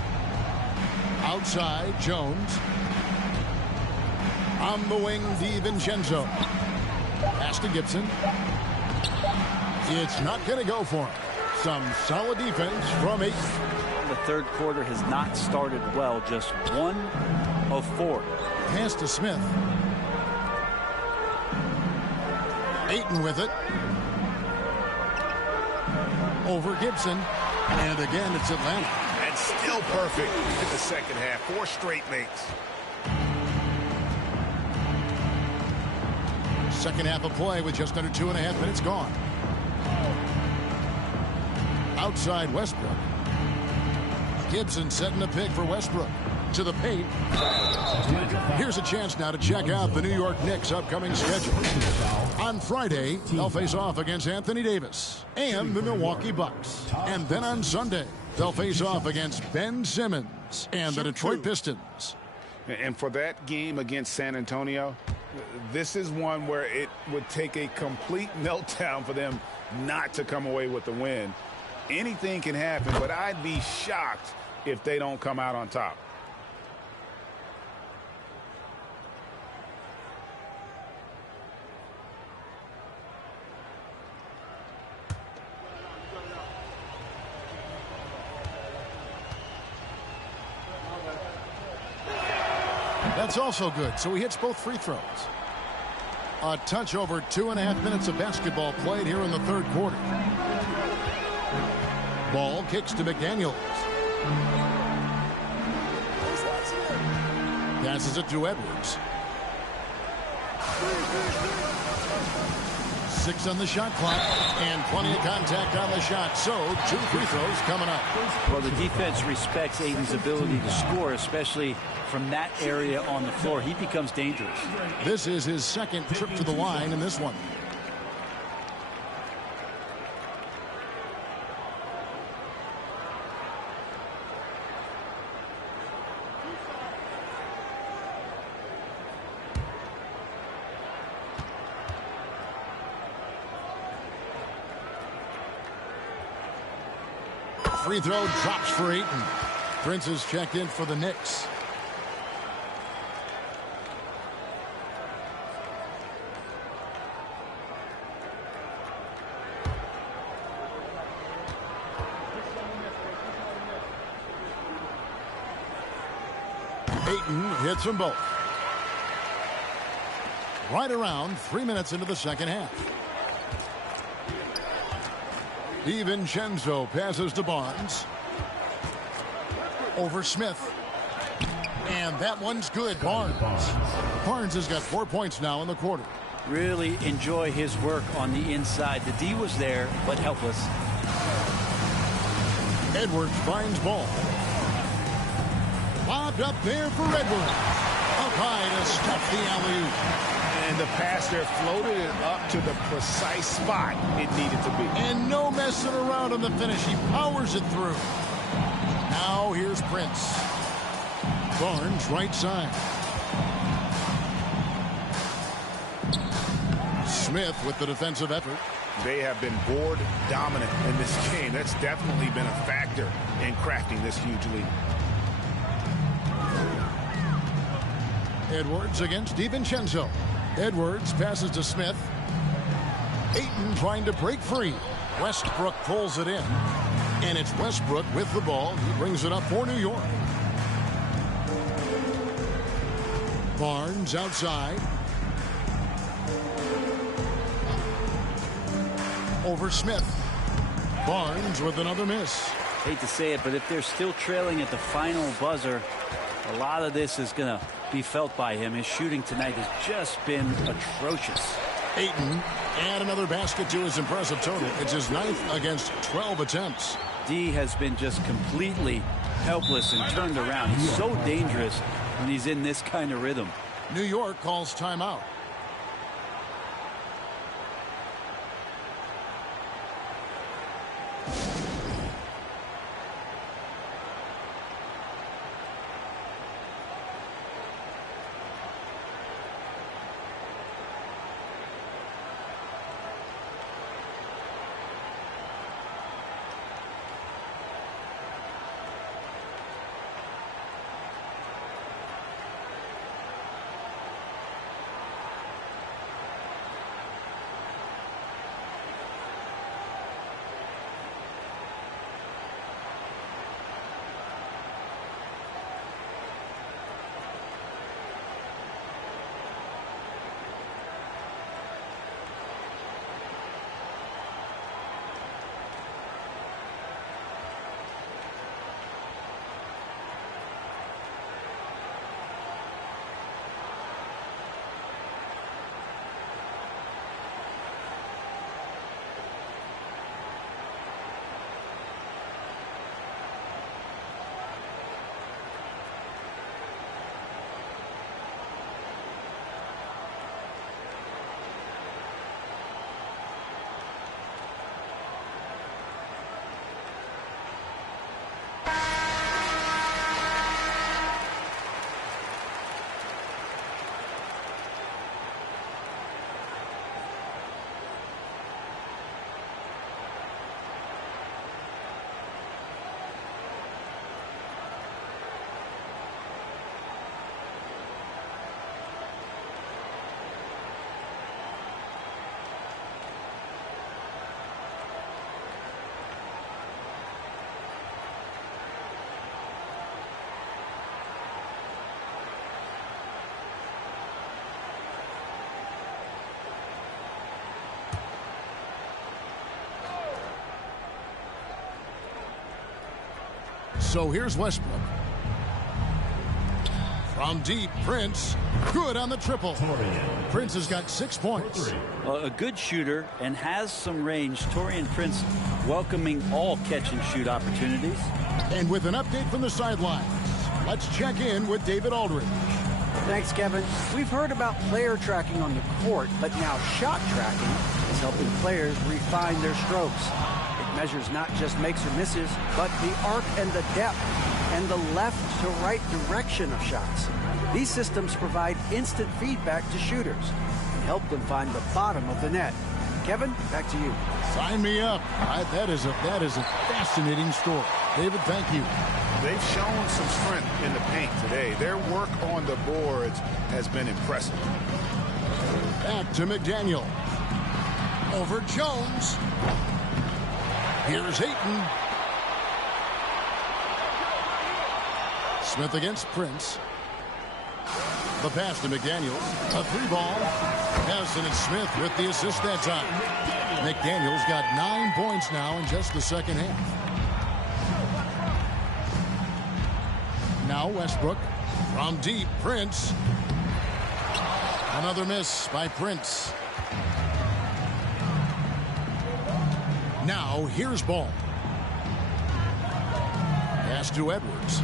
Outside, Jones. On the wing, DiVincenzo. Pass to Gibson. It's not going to go for him. Some solid defense from Ayton. The third quarter has not started well. Just 1 of 4. Pass to Smith. Ayton with it. Over Gibson. And again, it's Atlanta. And still perfect in the second half. 4 straight makes. Second half of play with just under 2.5 minutes gone. Outside Westbrook. Gibson setting the pick for Westbrook. To the paint. Here's a chance now to check out the New York Knicks' upcoming schedule. On Friday, they'll face off against Anthony Davis and the Milwaukee Bucks. And then on Sunday, they'll face off against Ben Simmons and the Detroit Pistons. And for that game against San Antonio, this is one where it would take a complete meltdown for them not to come away with the win. Anything can happen, but I'd be shocked if they don't come out on top. That's also good, so he hits both free throws. A touch over 2.5 minutes of basketball played here in the third quarter. Ball kicks to McDaniels. Passes it to Edwards. 6 on the shot clock and plenty of contact on the shot. So 2 free throws coming up. Well, the defense respects Ayton's ability to score, especially from that area on the floor. He becomes dangerous. This is his second trip to the line in this one. Free throw drops for Ayton. Prince is checked in for the Knicks. Ayton hits them both. Right around 3 minutes into the second half. DiVincenzo passes to Barnes. Over Smith. And that one's good. Barnes has got 4 points now in the quarter. Really enjoy his work on the inside. The D was there, but helpless. Edwards finds Ball. Lobbed up there for Edwards. Up high to stuff the alley-oop. And the pass there floated it up to the precise spot it needed to be. And no messing around on the finish. He powers it through. Now here's Prince. Barnes right side. Smith with the defensive effort. They have been board dominant in this game. That's definitely been a factor in crafting this huge lead. Edwards against DiVincenzo. Edwards passes to Smith. Ayton trying to break free. Westbrook pulls it in. And it's Westbrook with the ball. He brings it up for New York. Barnes outside. Over Smith. Barnes with another miss. Hate to say it, but if they're still trailing at the final buzzer, a lot of this is going to be felt by him. His shooting tonight has just been atrocious. Ayton and another basket to his impressive total. It's his 9th against 12 attempts. D has been just completely helpless and turned around. He's so dangerous when he's in this kind of rhythm. New York calls timeout. So here's Westbrook. From deep, Prince. Good on the triple. Prince has got 6 points. A good shooter and has some range. Taurean Prince welcoming all catch-and-shoot opportunities. And with an update from the sidelines, let's check in with David Aldridge. Thanks, Kevin. We've heard about player tracking on the court, but now shot tracking is helping players refine their strokes. It measures not just makes or misses, but the arc and the depth and the left to right direction of shots. These systems provide instant feedback to shooters and help them find the bottom of the net. Kevin, back to you. Sign me up. That is a fascinating story. David, thank you. They've shown some strength in the paint today. Their work on the boards has been impressive. Back to McDaniel. Over Jones. Here's Ayton. Smith against Prince. The pass to McDaniels. A 3-ball. Harrison and Smith with the assist that time. McDaniels got 9 points now in just the second half. Now Westbrook from deep. Prince. Another miss by Prince. Now here's Ball. Pass to Edwards.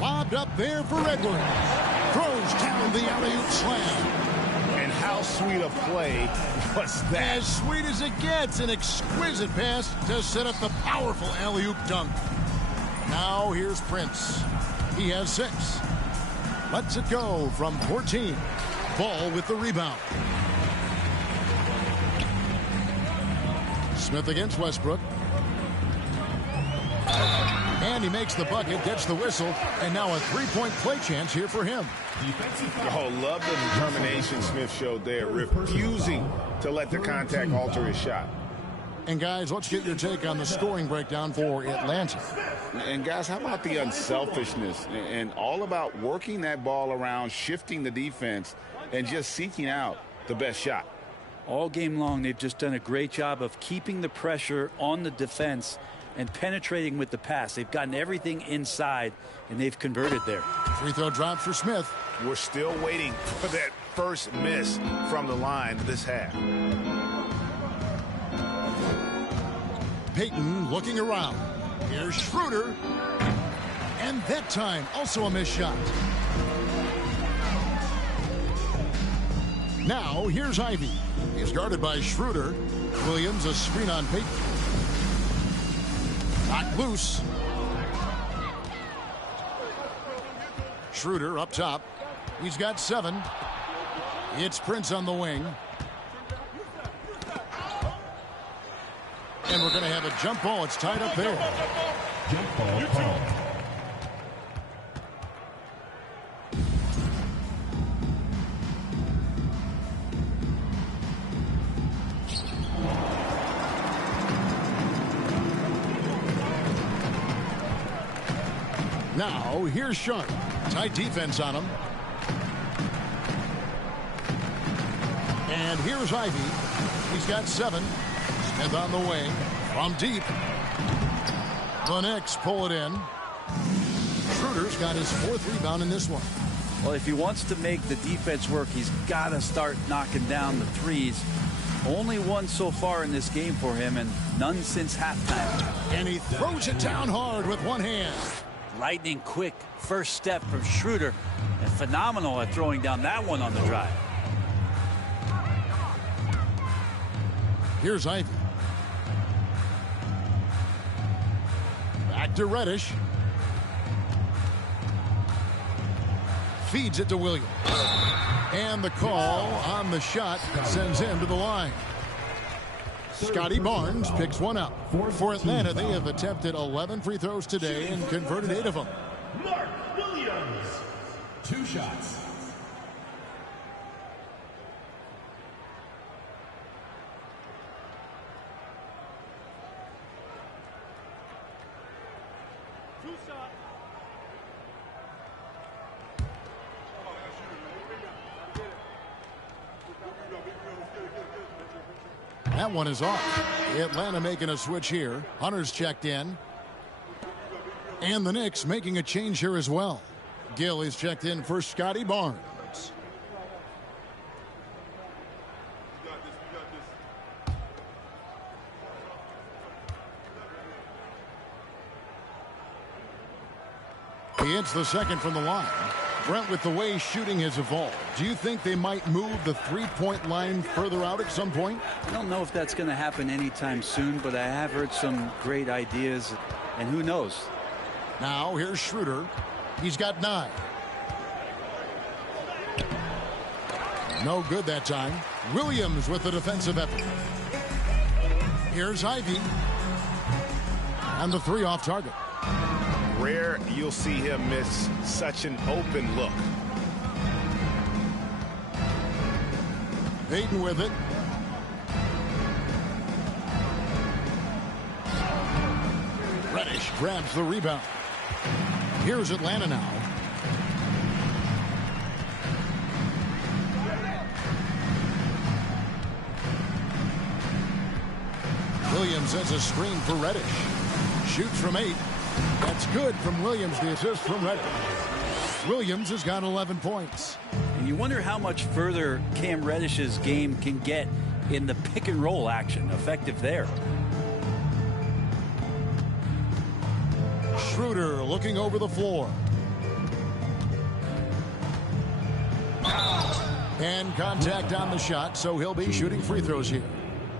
Lobbed up there for Edwards. Throws down the alley-oop slam. And how sweet a play was that? As sweet as it gets. An exquisite pass to set up the powerful alley-oop dunk. Now here's Prince. He has 6. Lets it go from 14. Ball with the rebound. Smith against Westbrook. And he makes the bucket, gets the whistle, and now a 3-point play chance here for him. Oh, love the determination Smith showed there, refusing to let the contact alter his shot. And guys, let's get your take on the scoring breakdown for Atlanta. And guys, how about the unselfishness and all about working that ball around, shifting the defense, and just seeking out the best shot? All game long, they've just done a great job of keeping the pressure on the defense and penetrating with the pass. They've gotten everything inside, and they've converted there. Free throw drop for Smith. We're still waiting for that first miss from the line this half. Payton looking around. Here's Schroeder. And that time, also a missed shot. Now, here's Ivy. He's guarded by Schroeder. Williams, a screen on Payton. Knocked loose. Schroeder up top. He's got 7. It's Prince on the wing. And we're going to have a jump ball. It's tied up there. Jump ball call. Now, here's Sharp. Tight defense on him. And here's Ivy. He's got 7. Smith on the wing. From deep. The Knicks pull it in. Schroeder's got his 4th rebound in this one. Well, if he wants to make the defense work, he's got to start knocking down the threes. Only one so far in this game for him, and none since halftime. And he throws it down hard with one hand. Lightning quick first step from Schroeder, and phenomenal at throwing down that one on the drive. Here's Ivy. Back to Reddish. Feeds it to Williams. And the call on the shot sends him to the line. Scotty Barnes picks one up. For Atlanta, they have attempted 11 free throws today and converted 8 of them. Mark Williams. 2 shots. That one is off. Atlanta making a switch here. Hunter's checked in. And the Knicks making a change here as well. Gill is checked in for Scotty Barnes. He hits the second from the line. Brent, with the way shooting has evolved, do you think they might move the three-point line further out at some point? I don't know if that's going to happen anytime soon, but I have heard some great ideas, and who knows? Now here's Schroeder. He's got 9. No good that time. Williams with the defensive effort. Here's Ivy. And the 3 off target. Rare you'll see him miss such an open look. Payton with it. Reddish grabs the rebound. Here's Atlanta now. Williams has a screen for Reddish. Shoots from 8. That's good from Williams, the assist from Reddish. Williams has got 11 points. And you wonder how much further Cam Reddish's game can get in the pick and roll action. Effective there. Schroeder looking over the floor. And contact on the shot, so he'll be shooting free throws here.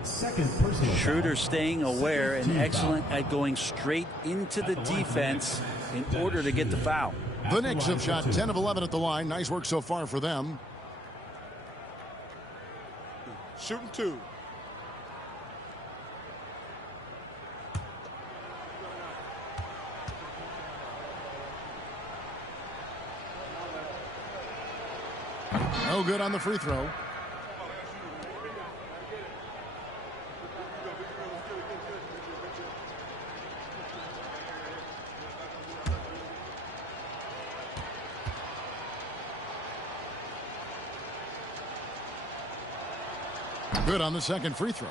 Second personal. Schroeder staying aware and excellent at going straight into the defense in order to get the foul. The Knicks have shot 10 of 11 at the line. Nice work so far for them. Shooting 2. No good on the free throw. Good on the second free throw.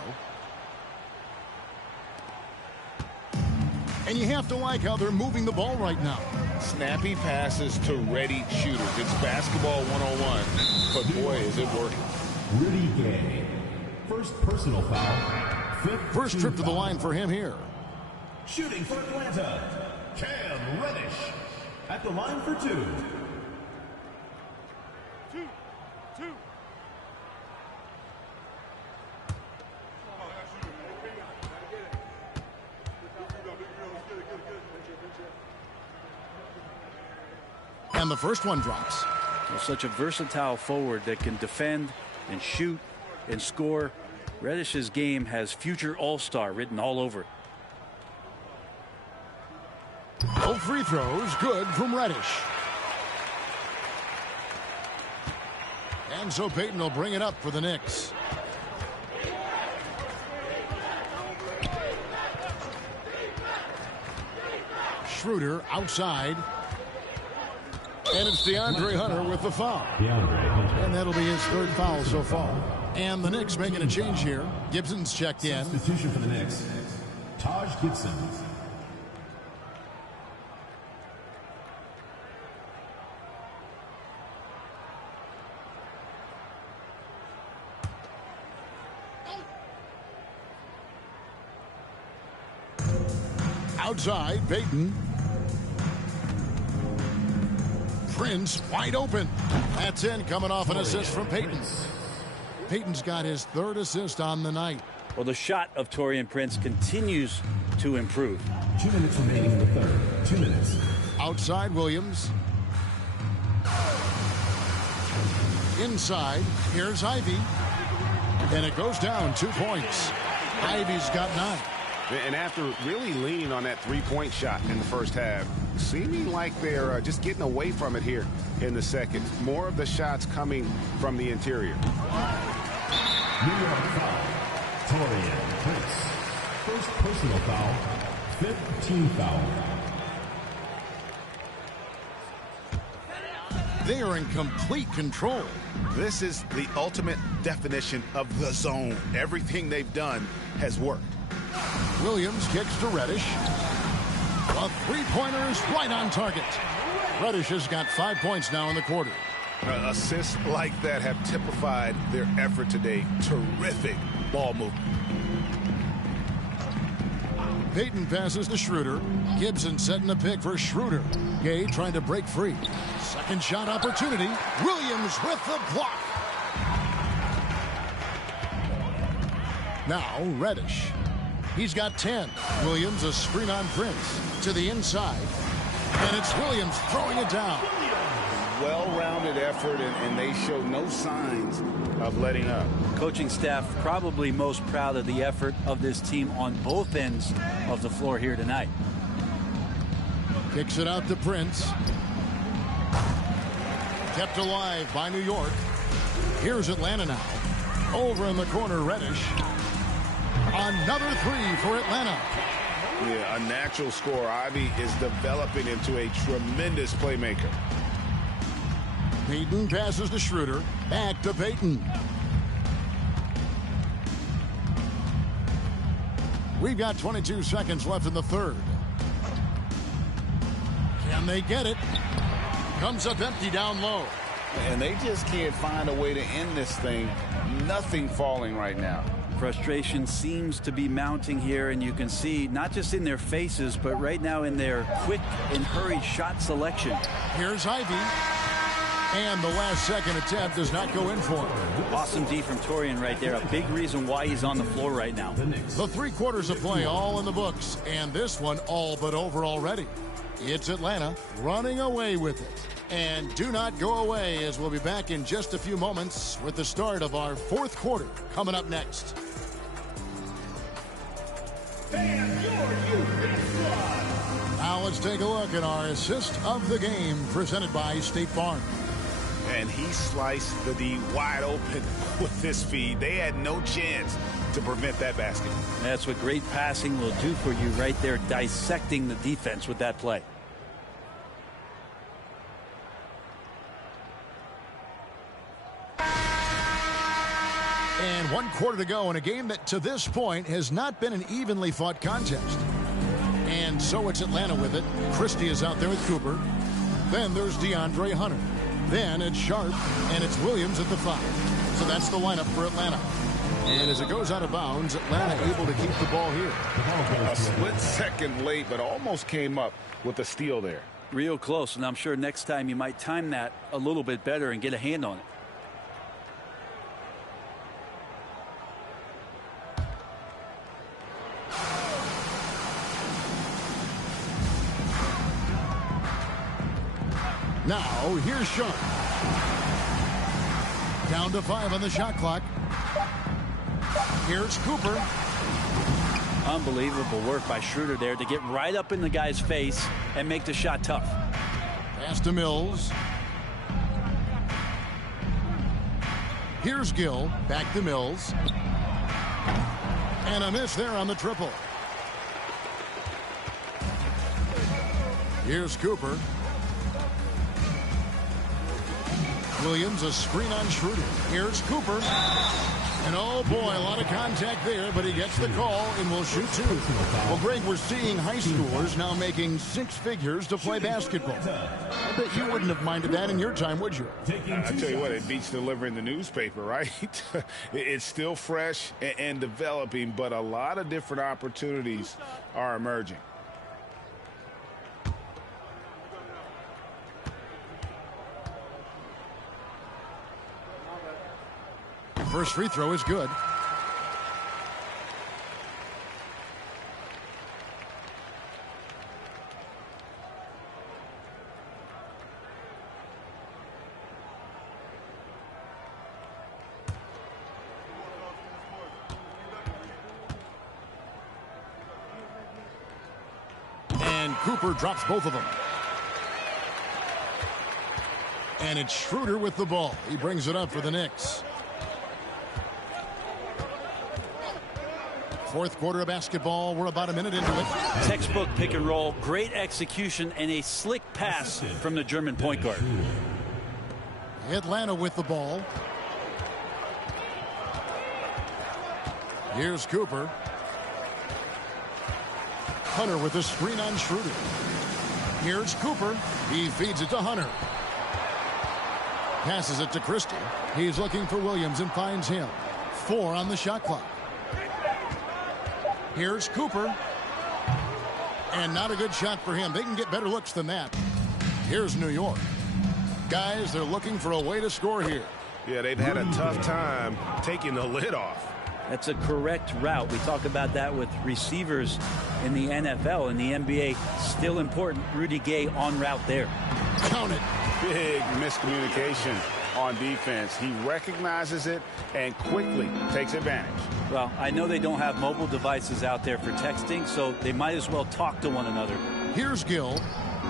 And you have to like how they're moving the ball right now. Snappy passes to ready shooters. It's basketball 101, but boy, is it working. Rudy Gay. First personal foul. First trip to the line for him here. Shooting for Atlanta, Cam Reddish. At the line for 2. And the first one drops. Well, such a versatile forward that can defend and shoot and score. Reddish's game has future all-star written all over it. Both free throws good from Reddish. And so Payton will bring it up for the Knicks. Schroeder outside. And it's DeAndre Hunter with the foul. And that'll be his third foul so far. And the Knicks making a change here. Gibson's checked in. Substitution for the Knicks. Taj Gibson. Outside, Payton. Prince wide open. That's in, coming off an assist from Payton. Payton's got his third assist on the night. Well, the shot of Taurean Prince continues to improve. 2 minutes remaining in the third. 2 minutes. Outside, Williams. Inside, here's Ivy. And it goes down 2 points. Ivy's got 9. And after really leaning on that three-point shot in the first half, seeming like they're just getting away from it here in the second. More of the shots coming from the interior. New York foul. Taurean Prince. First personal foul. 5th team foul. They are in complete control. This is the ultimate definition of the zone. Everything they've done has worked. Williams kicks to Reddish. A three-pointer is right on target. Reddish has got 5 points now in the quarter. Assists like that have typified their effort today. Terrific ball movement. Payton passes to Schroeder. Gibson setting the pick for Schroeder. Gay trying to break free. Second shot opportunity. Williams with the block. Now Reddish. He's got 10. Williams a screen on Prince to the inside. And it's Williams throwing it down. Well-rounded effort, and they show no signs of letting up. Coaching staff probably most proud of the effort of this team on both ends of the floor here tonight. Kicks it out to Prince. Kept alive by New York. Here's Atlanta now. Over in the corner, Reddish. Another three for Atlanta. Yeah, a natural scorer. Ivy is developing into a tremendous playmaker. Payton passes to Schroeder. Back to Payton. We've got 22 seconds left in the third. Can they get it? Comes up empty down low. And they just can't find a way to end this thing. Nothing falling right now. Frustration seems to be mounting here, and you can see not just in their faces, but right now in their quick and hurried shot selection. Here's Ivy. And the last second attempt does not go in for him. Awesome D from Taurean right there. A big reason why he's on the floor right now. The 3 quarters of play all in the books, and this one all but over already. It's Atlanta running away with it. And do not go away, as we'll be back in just a few moments with the start of our 4th quarter coming up next. Now let's take a look at our assist of the game presented by State Farm. And he sliced the D wide open with this feed. They had no chance to prevent that basket. That's what great passing will do for you right there, dissecting the defense with that play. And 1 quarter to go in a game that to this point has not been an evenly fought contest. And so it's Atlanta with it. Christie is out there with Cooper. Then there's DeAndre Hunter. Then it's Sharp, and it's Williams at the 5. So that's the lineup for Atlanta. And as it goes out of bounds, Atlanta able to keep the ball here. A split second late, but almost came up with a steal there. Real close, and I'm sure next time you might time that a little bit better and get a hand on it. Now, here's Sean. Down to 5 on the shot clock. Here's Cooper. Unbelievable work by Schroeder there to get right up in the guy's face and make the shot tough. Pass to Mills. Here's Gill. Back to Mills. And a miss there on the triple. Here's Cooper. Williams, a screen on Schroeder. Here's Cooper. And oh boy, a lot of contact there, but he gets the call and will shoot 2. Well, Greg, we're seeing high schoolers now making 6 figures to play basketball. I bet you wouldn't have minded that in your time, would you? I tell you what, it beats delivering the newspaper, right? It's still fresh and developing, but a lot of different opportunities are emerging. First free throw is good. And Cooper drops both of them. And it's Schroeder with the ball. He brings it up for the Knicks. Fourth quarter of basketball. We're about a minute into it. Textbook pick and roll. Great execution and a slick pass from the German point guard. Atlanta with the ball. Here's Cooper. Hunter with the screen on Schroeder. Here's Cooper. He feeds it to Hunter. Passes it to Christie. He's looking for Williams and finds him. 4 on the shot clock. Here's Cooper. And not a good shot for him. They can get better looks than that. Here's New York. Guys, they're looking for a way to score here. Yeah, they've had a tough time taking the lid off. That's a correct route. We talk about that with receivers in the NFL and the NBA. Still important. Rudy Gay on route there. Count it. Big miscommunication on defense. He recognizes it and quickly takes advantage. Well, I know they don't have mobile devices out there for texting, so they might as well talk to one another. Here's Gill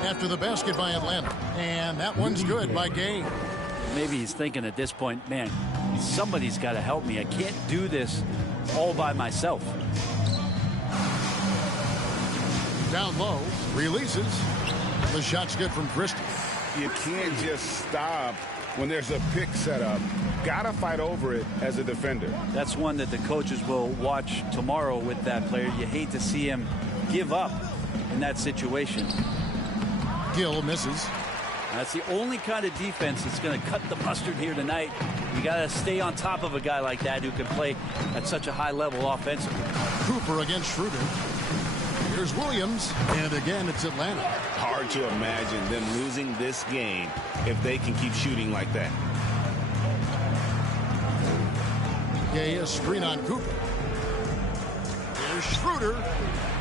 after the basket by Atlanta. And that one's good by Gay. Maybe he's thinking at this point, man, somebody's got to help me. I can't do this all by myself. Down low, releases. The shot's good from Christie. You can't just stop when there's a pick set up. Gotta fight over it as a defender. That's one that the coaches will watch tomorrow with that player. You hate to see him give up in that situation. Gill misses. That's the only kind of defense that's going to cut the mustard here tonight. You got to stay on top of a guy like that who can play at such a high level offensively. Cooper against Schroeder. Here's Williams, and again it's Atlanta. Hard to imagine them losing this game if they can keep shooting like that. Gay, a screen on Cooper. Here's Schroeder,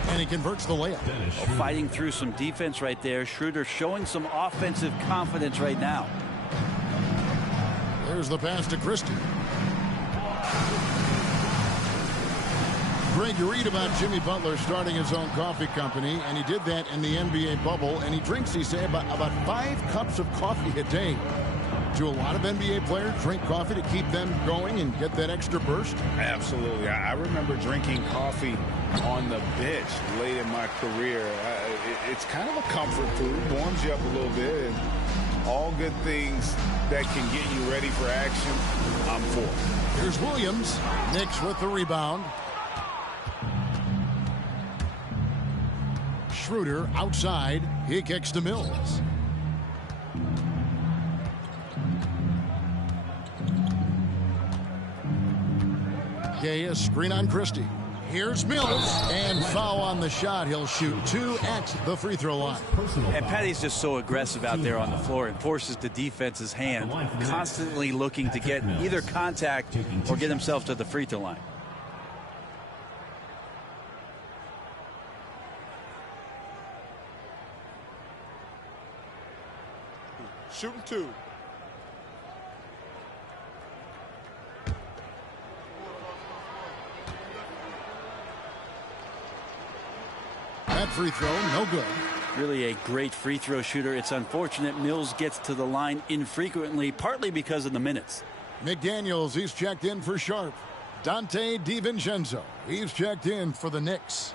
and he converts the layup. Fighting through some defense right there. Schroeder showing some offensive confidence right now. There's the pass to Christie. Greg, you read about Jimmy Butler starting his own coffee company, and he did that in the NBA bubble, and he drinks, he said, about 5 cups of coffee a day. Do a lot of NBA players drink coffee to keep them going and get that extra burst? Absolutely. I remember drinking coffee on the bench late in my career. It's kind of a comfort food, warms you up a little bit, and all good things that can get you ready for action, I'm for. Here's Williams. Knicks with the rebound. Schroeder outside. He kicks to Mills. Gay, a screen on Christie. Here's Mills, and foul on the shot. He'll shoot 2 at the free throw line. And Patty's just so aggressive out there on the floor and forces the defense's hand, constantly looking to get either contact or get himself to the free throw line. shooting 2. That free throw, no good. Really a great free throw shooter. It's unfortunate Mills gets to the line infrequently, partly because of the minutes. McDaniels, he's checked in for Sharp. Dante DiVincenzo, he's checked in for the Knicks.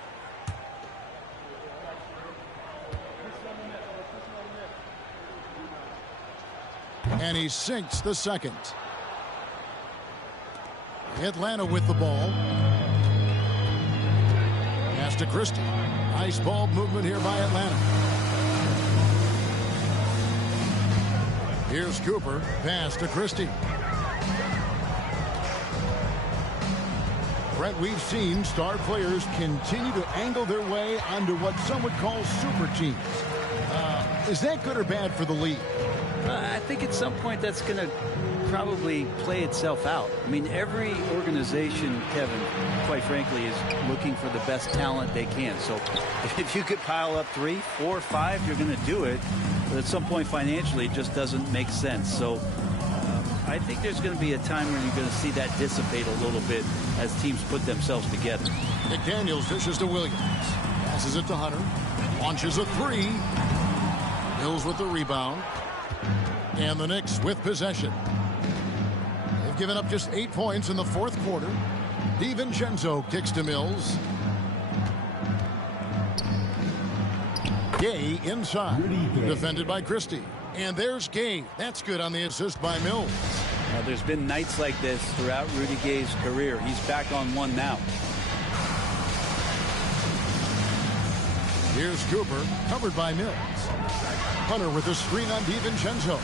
And he sinks the second. Atlanta with the ball. Pass to Christie. Nice ball movement here by Atlanta. Here's Cooper. Pass to Christie. Brett, we've seen star players continue to angle their way onto what some would call super teams. Is that good or bad for the league? I think at some point that's going to probably play itself out. I mean, every organization, Kevin, quite frankly, is looking for the best talent they can. So if you could pile up 3, 4, 5, you're going to do it. But at some point financially, it just doesn't make sense. So I think there's going to be a time when you're going to see that dissipate a little bit as teams put themselves together. McDaniels dishes to Williams. Passes it to Hunter. Launches a 3. Mills with the rebound. And the Knicks with possession. They've given up just 8 points in the fourth quarter. DiVincenzo kicks to Mills. Gay inside. Defended by Christie. And there's Gay. That's good on the assist by Mills. Now, there's been nights like this throughout Rudy Gay's career. He's back on one now. Here's Cooper, covered by Mills. Hunter with a screen on DiVincenzo.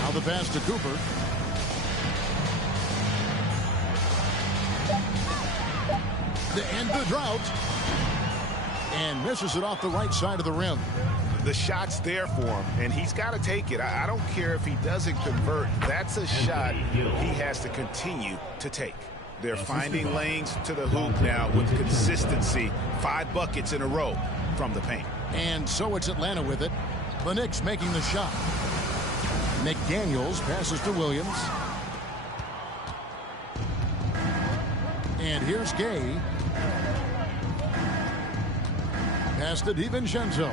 Now the pass to Cooper. To end the drought. And misses it off the right side of the rim. The shot's there for him, and he's got to take it. I don't care if he doesn't convert. That's a shot he has to continue to take. They're finding lanes to the hoop now with consistency. 5 buckets in a row from the paint. And so it's Atlanta with it. The Knicks making the shot. McDaniels passes to Williams. And here's Gay. Pass to DiVincenzo.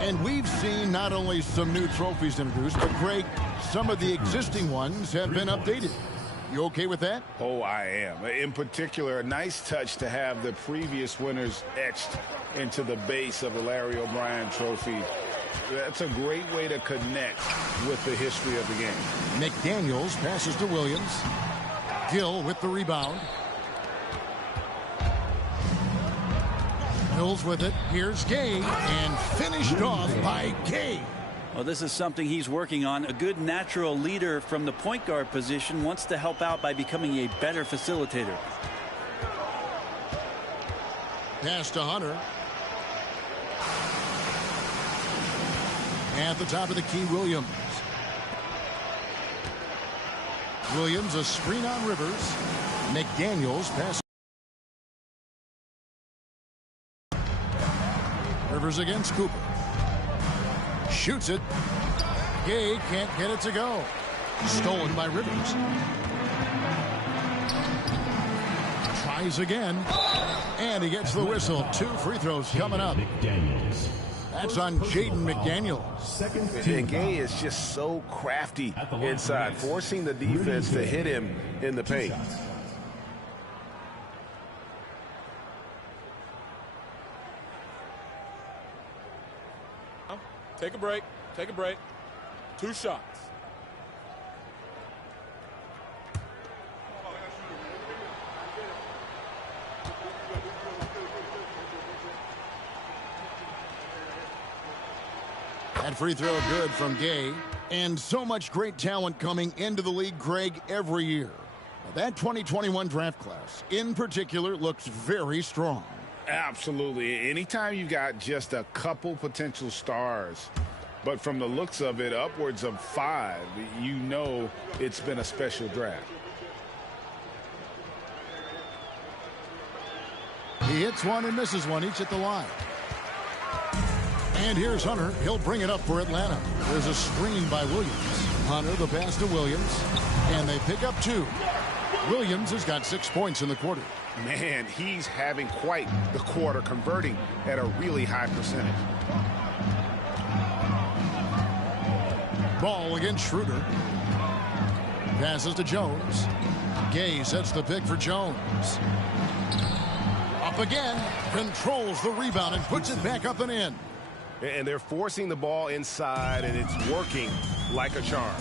And we've seen not only some new trophies introduced, but Greg, some of the existing ones have been updated. You okay with that? Oh, I am. In particular, a nice touch to have the previous winners etched into the base of the Larry O'Brien trophy. That's a great way to connect with the history of the game. McDaniels passes to Williams. Gill with the rebound. Mills with it. Here's Gay, and finished off by Gay. Well, this is something he's working on. A good natural leader from the point guard position wants to help out by becoming a better facilitator. Pass to Hunter. At the top of the key, Williams. Williams, a screen on Rivers. McDaniels pass. Rivers against Cooper. Shoots it. Gay can't get it to go. Stolen by Rivers. Tries again. And he gets the whistle. 2 free throws coming up. That's on Jaden McDaniels. And Gay is just so crafty inside, forcing the defense to hit him in the paint. Take a break. Take a break. 2 shots. That free throw good from Gay. And so much great talent coming into the league, Greg, every year. That 2021 draft class, in particular, looks very strong. Absolutely. Anytime you got just a couple potential stars, but from the looks of it, upwards of 5, you know it's been a special draft. He hits one and misses one, each at the line. And here's Hunter. He'll bring it up for Atlanta. There's a screen by Williams. Hunter, the pass to Williams. And they pick up 2. Williams has got 6 points in the quarter. Man, he's having quite the quarter, converting at a really high percentage. Ball against Schroeder. Passes to Jones. Gay sets the pick for Jones. Up again. Controls the rebound and puts it back up and in. And they're forcing the ball inside, and it's working like a charm.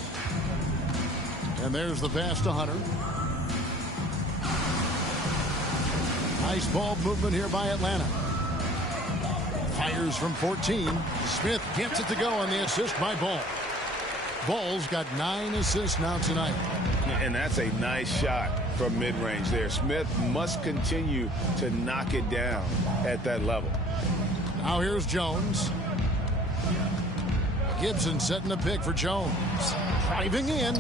And there's the pass to Hunter. Nice ball movement here by Atlanta. Fires from 14. Smith gets it to go on the assist by Ball. Ball's got 9 assists now tonight. And that's a nice shot from mid-range there. Smith must continue to knock it down at that level. Now here's Jones. Gibson setting the pick for Jones. Driving in.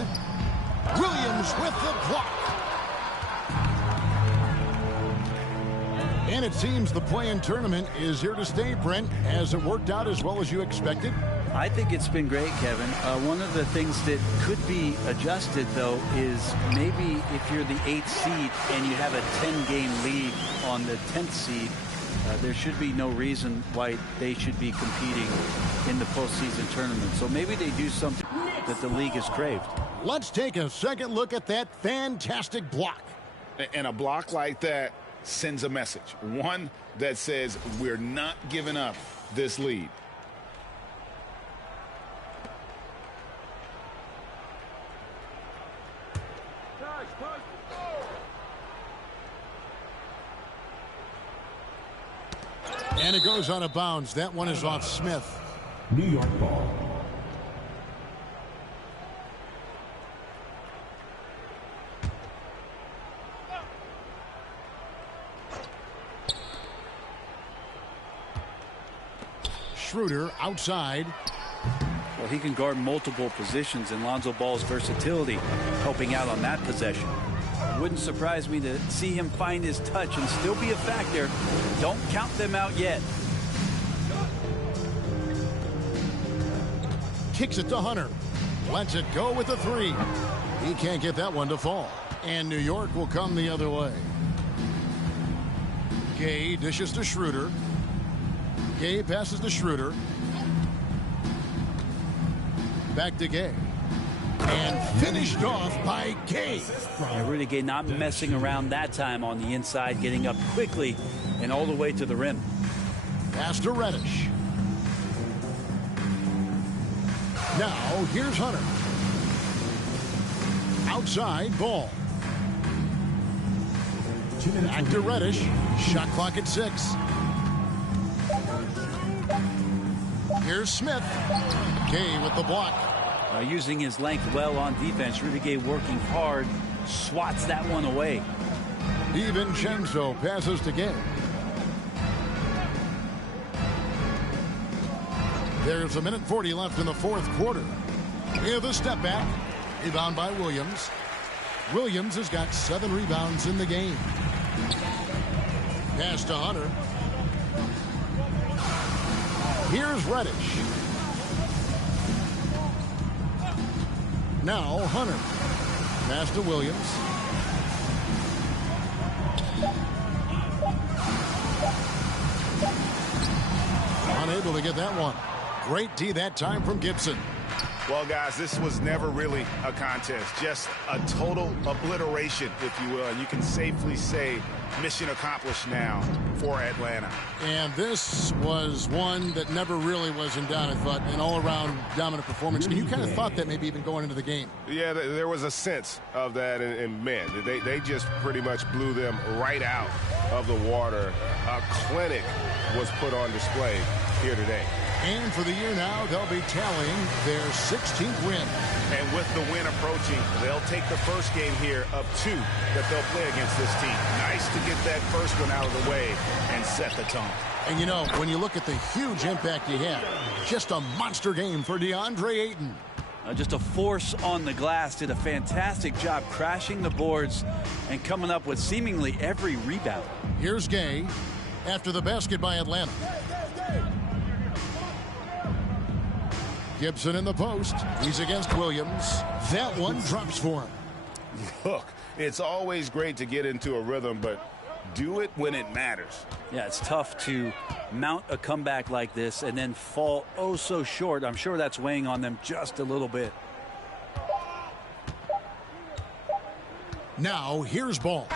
Williams with the block. And it seems the play-in tournament is here to stay, Brent. Has it worked out as well as you expected? I think it's been great, Kevin. One of the things that could be adjusted, though, is maybe if you're the 8th seed and you have a 10-game lead on the 10th seed, there should be no reason why they should be competing in the postseason tournament. So maybe they do something that the league has craved. Let's take a second look at that fantastic block. And a block like that sends a message. One that says we're not giving up this lead. And it goes out of bounds. That one is off Smith. New York ball. Schroeder outside. Well, he can guard multiple positions, and Lonzo Ball's versatility helping out on that possession. Wouldn't surprise me to see him find his touch and still be a factor. Don't count them out yet. Kicks it to Hunter. Lets it go with a 3. He can't get that one to fall. And New York will come the other way. Gay dishes to Schroeder. Gay passes to Schroeder. Back to Gay. And finished off by Gay. Yeah, Rudy Gay not messing around that time on the inside, getting up quickly and all the way to the rim. Pass to Reddish. Now here's Hunter. Outside Ball. Back to Reddish. Shot clock at 6. Here's Smith. Gay with the block. Using his length well on defense. Rudy Gay working hard. Swats that one away. DiVincenzo passes to Gay. There's 1:40 left in the 4th quarter. With a step back. Rebound by Williams. Williams has got 7 rebounds in the game. Pass to Hunter. Here's Reddish. Now Hunter. Pass to Williams. Unable to get that one. Great D that time from Gibson. Well, guys, this was never really a contest. Just a total obliteration, if you will. And you can safely say mission accomplished now for Atlanta. And this was one that never really was in doubt, I thought. An all-around dominant performance. And you kind of thought that maybe even going into the game. Yeah, there was a sense of that. And man, they just pretty much blew them right out of the water. A clinic was put on display here today. And for the year now, they'll be tallying their 16th win. And with the win approaching, they'll take the first game here of 2 that they'll play against this team. Nice to get that first one out of the way and set the tone. And you know, when you look at the huge impact he had, just a monster game for DeAndre Ayton. Just a force on the glass. Did a fantastic job crashing the boards and coming up with seemingly every rebound. Here's Gay after the basket by Atlanta. Gibson in the post. He's against Williams. That one drops for him. Look, it's always great to get into a rhythm, but do it when it matters. Yeah, it's tough to mount a comeback like this and then fall oh so short. I'm sure that's weighing on them just a little bit. Now, here's ball.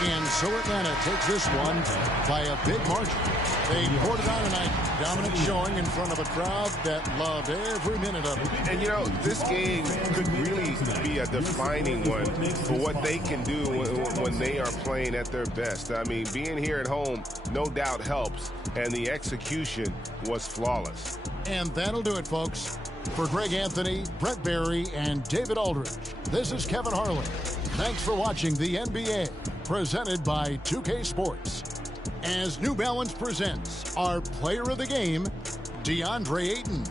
And so Atlanta takes this one by a big margin. They poured it on tonight. Dominant showing in front of a crowd that loved every minute of it. And, you know, this game could really be a defining one for what they can do when they are playing at their best. I mean, being here at home no doubt helps, and the execution was flawless. And that'll do it, folks. For Greg Anthony, Brett Barry, and David Aldridge, this is Kevin Harlan. Thanks for watching the NBA, presented by 2K Sports. As New Balance presents our player of the game, DeAndre Ayton.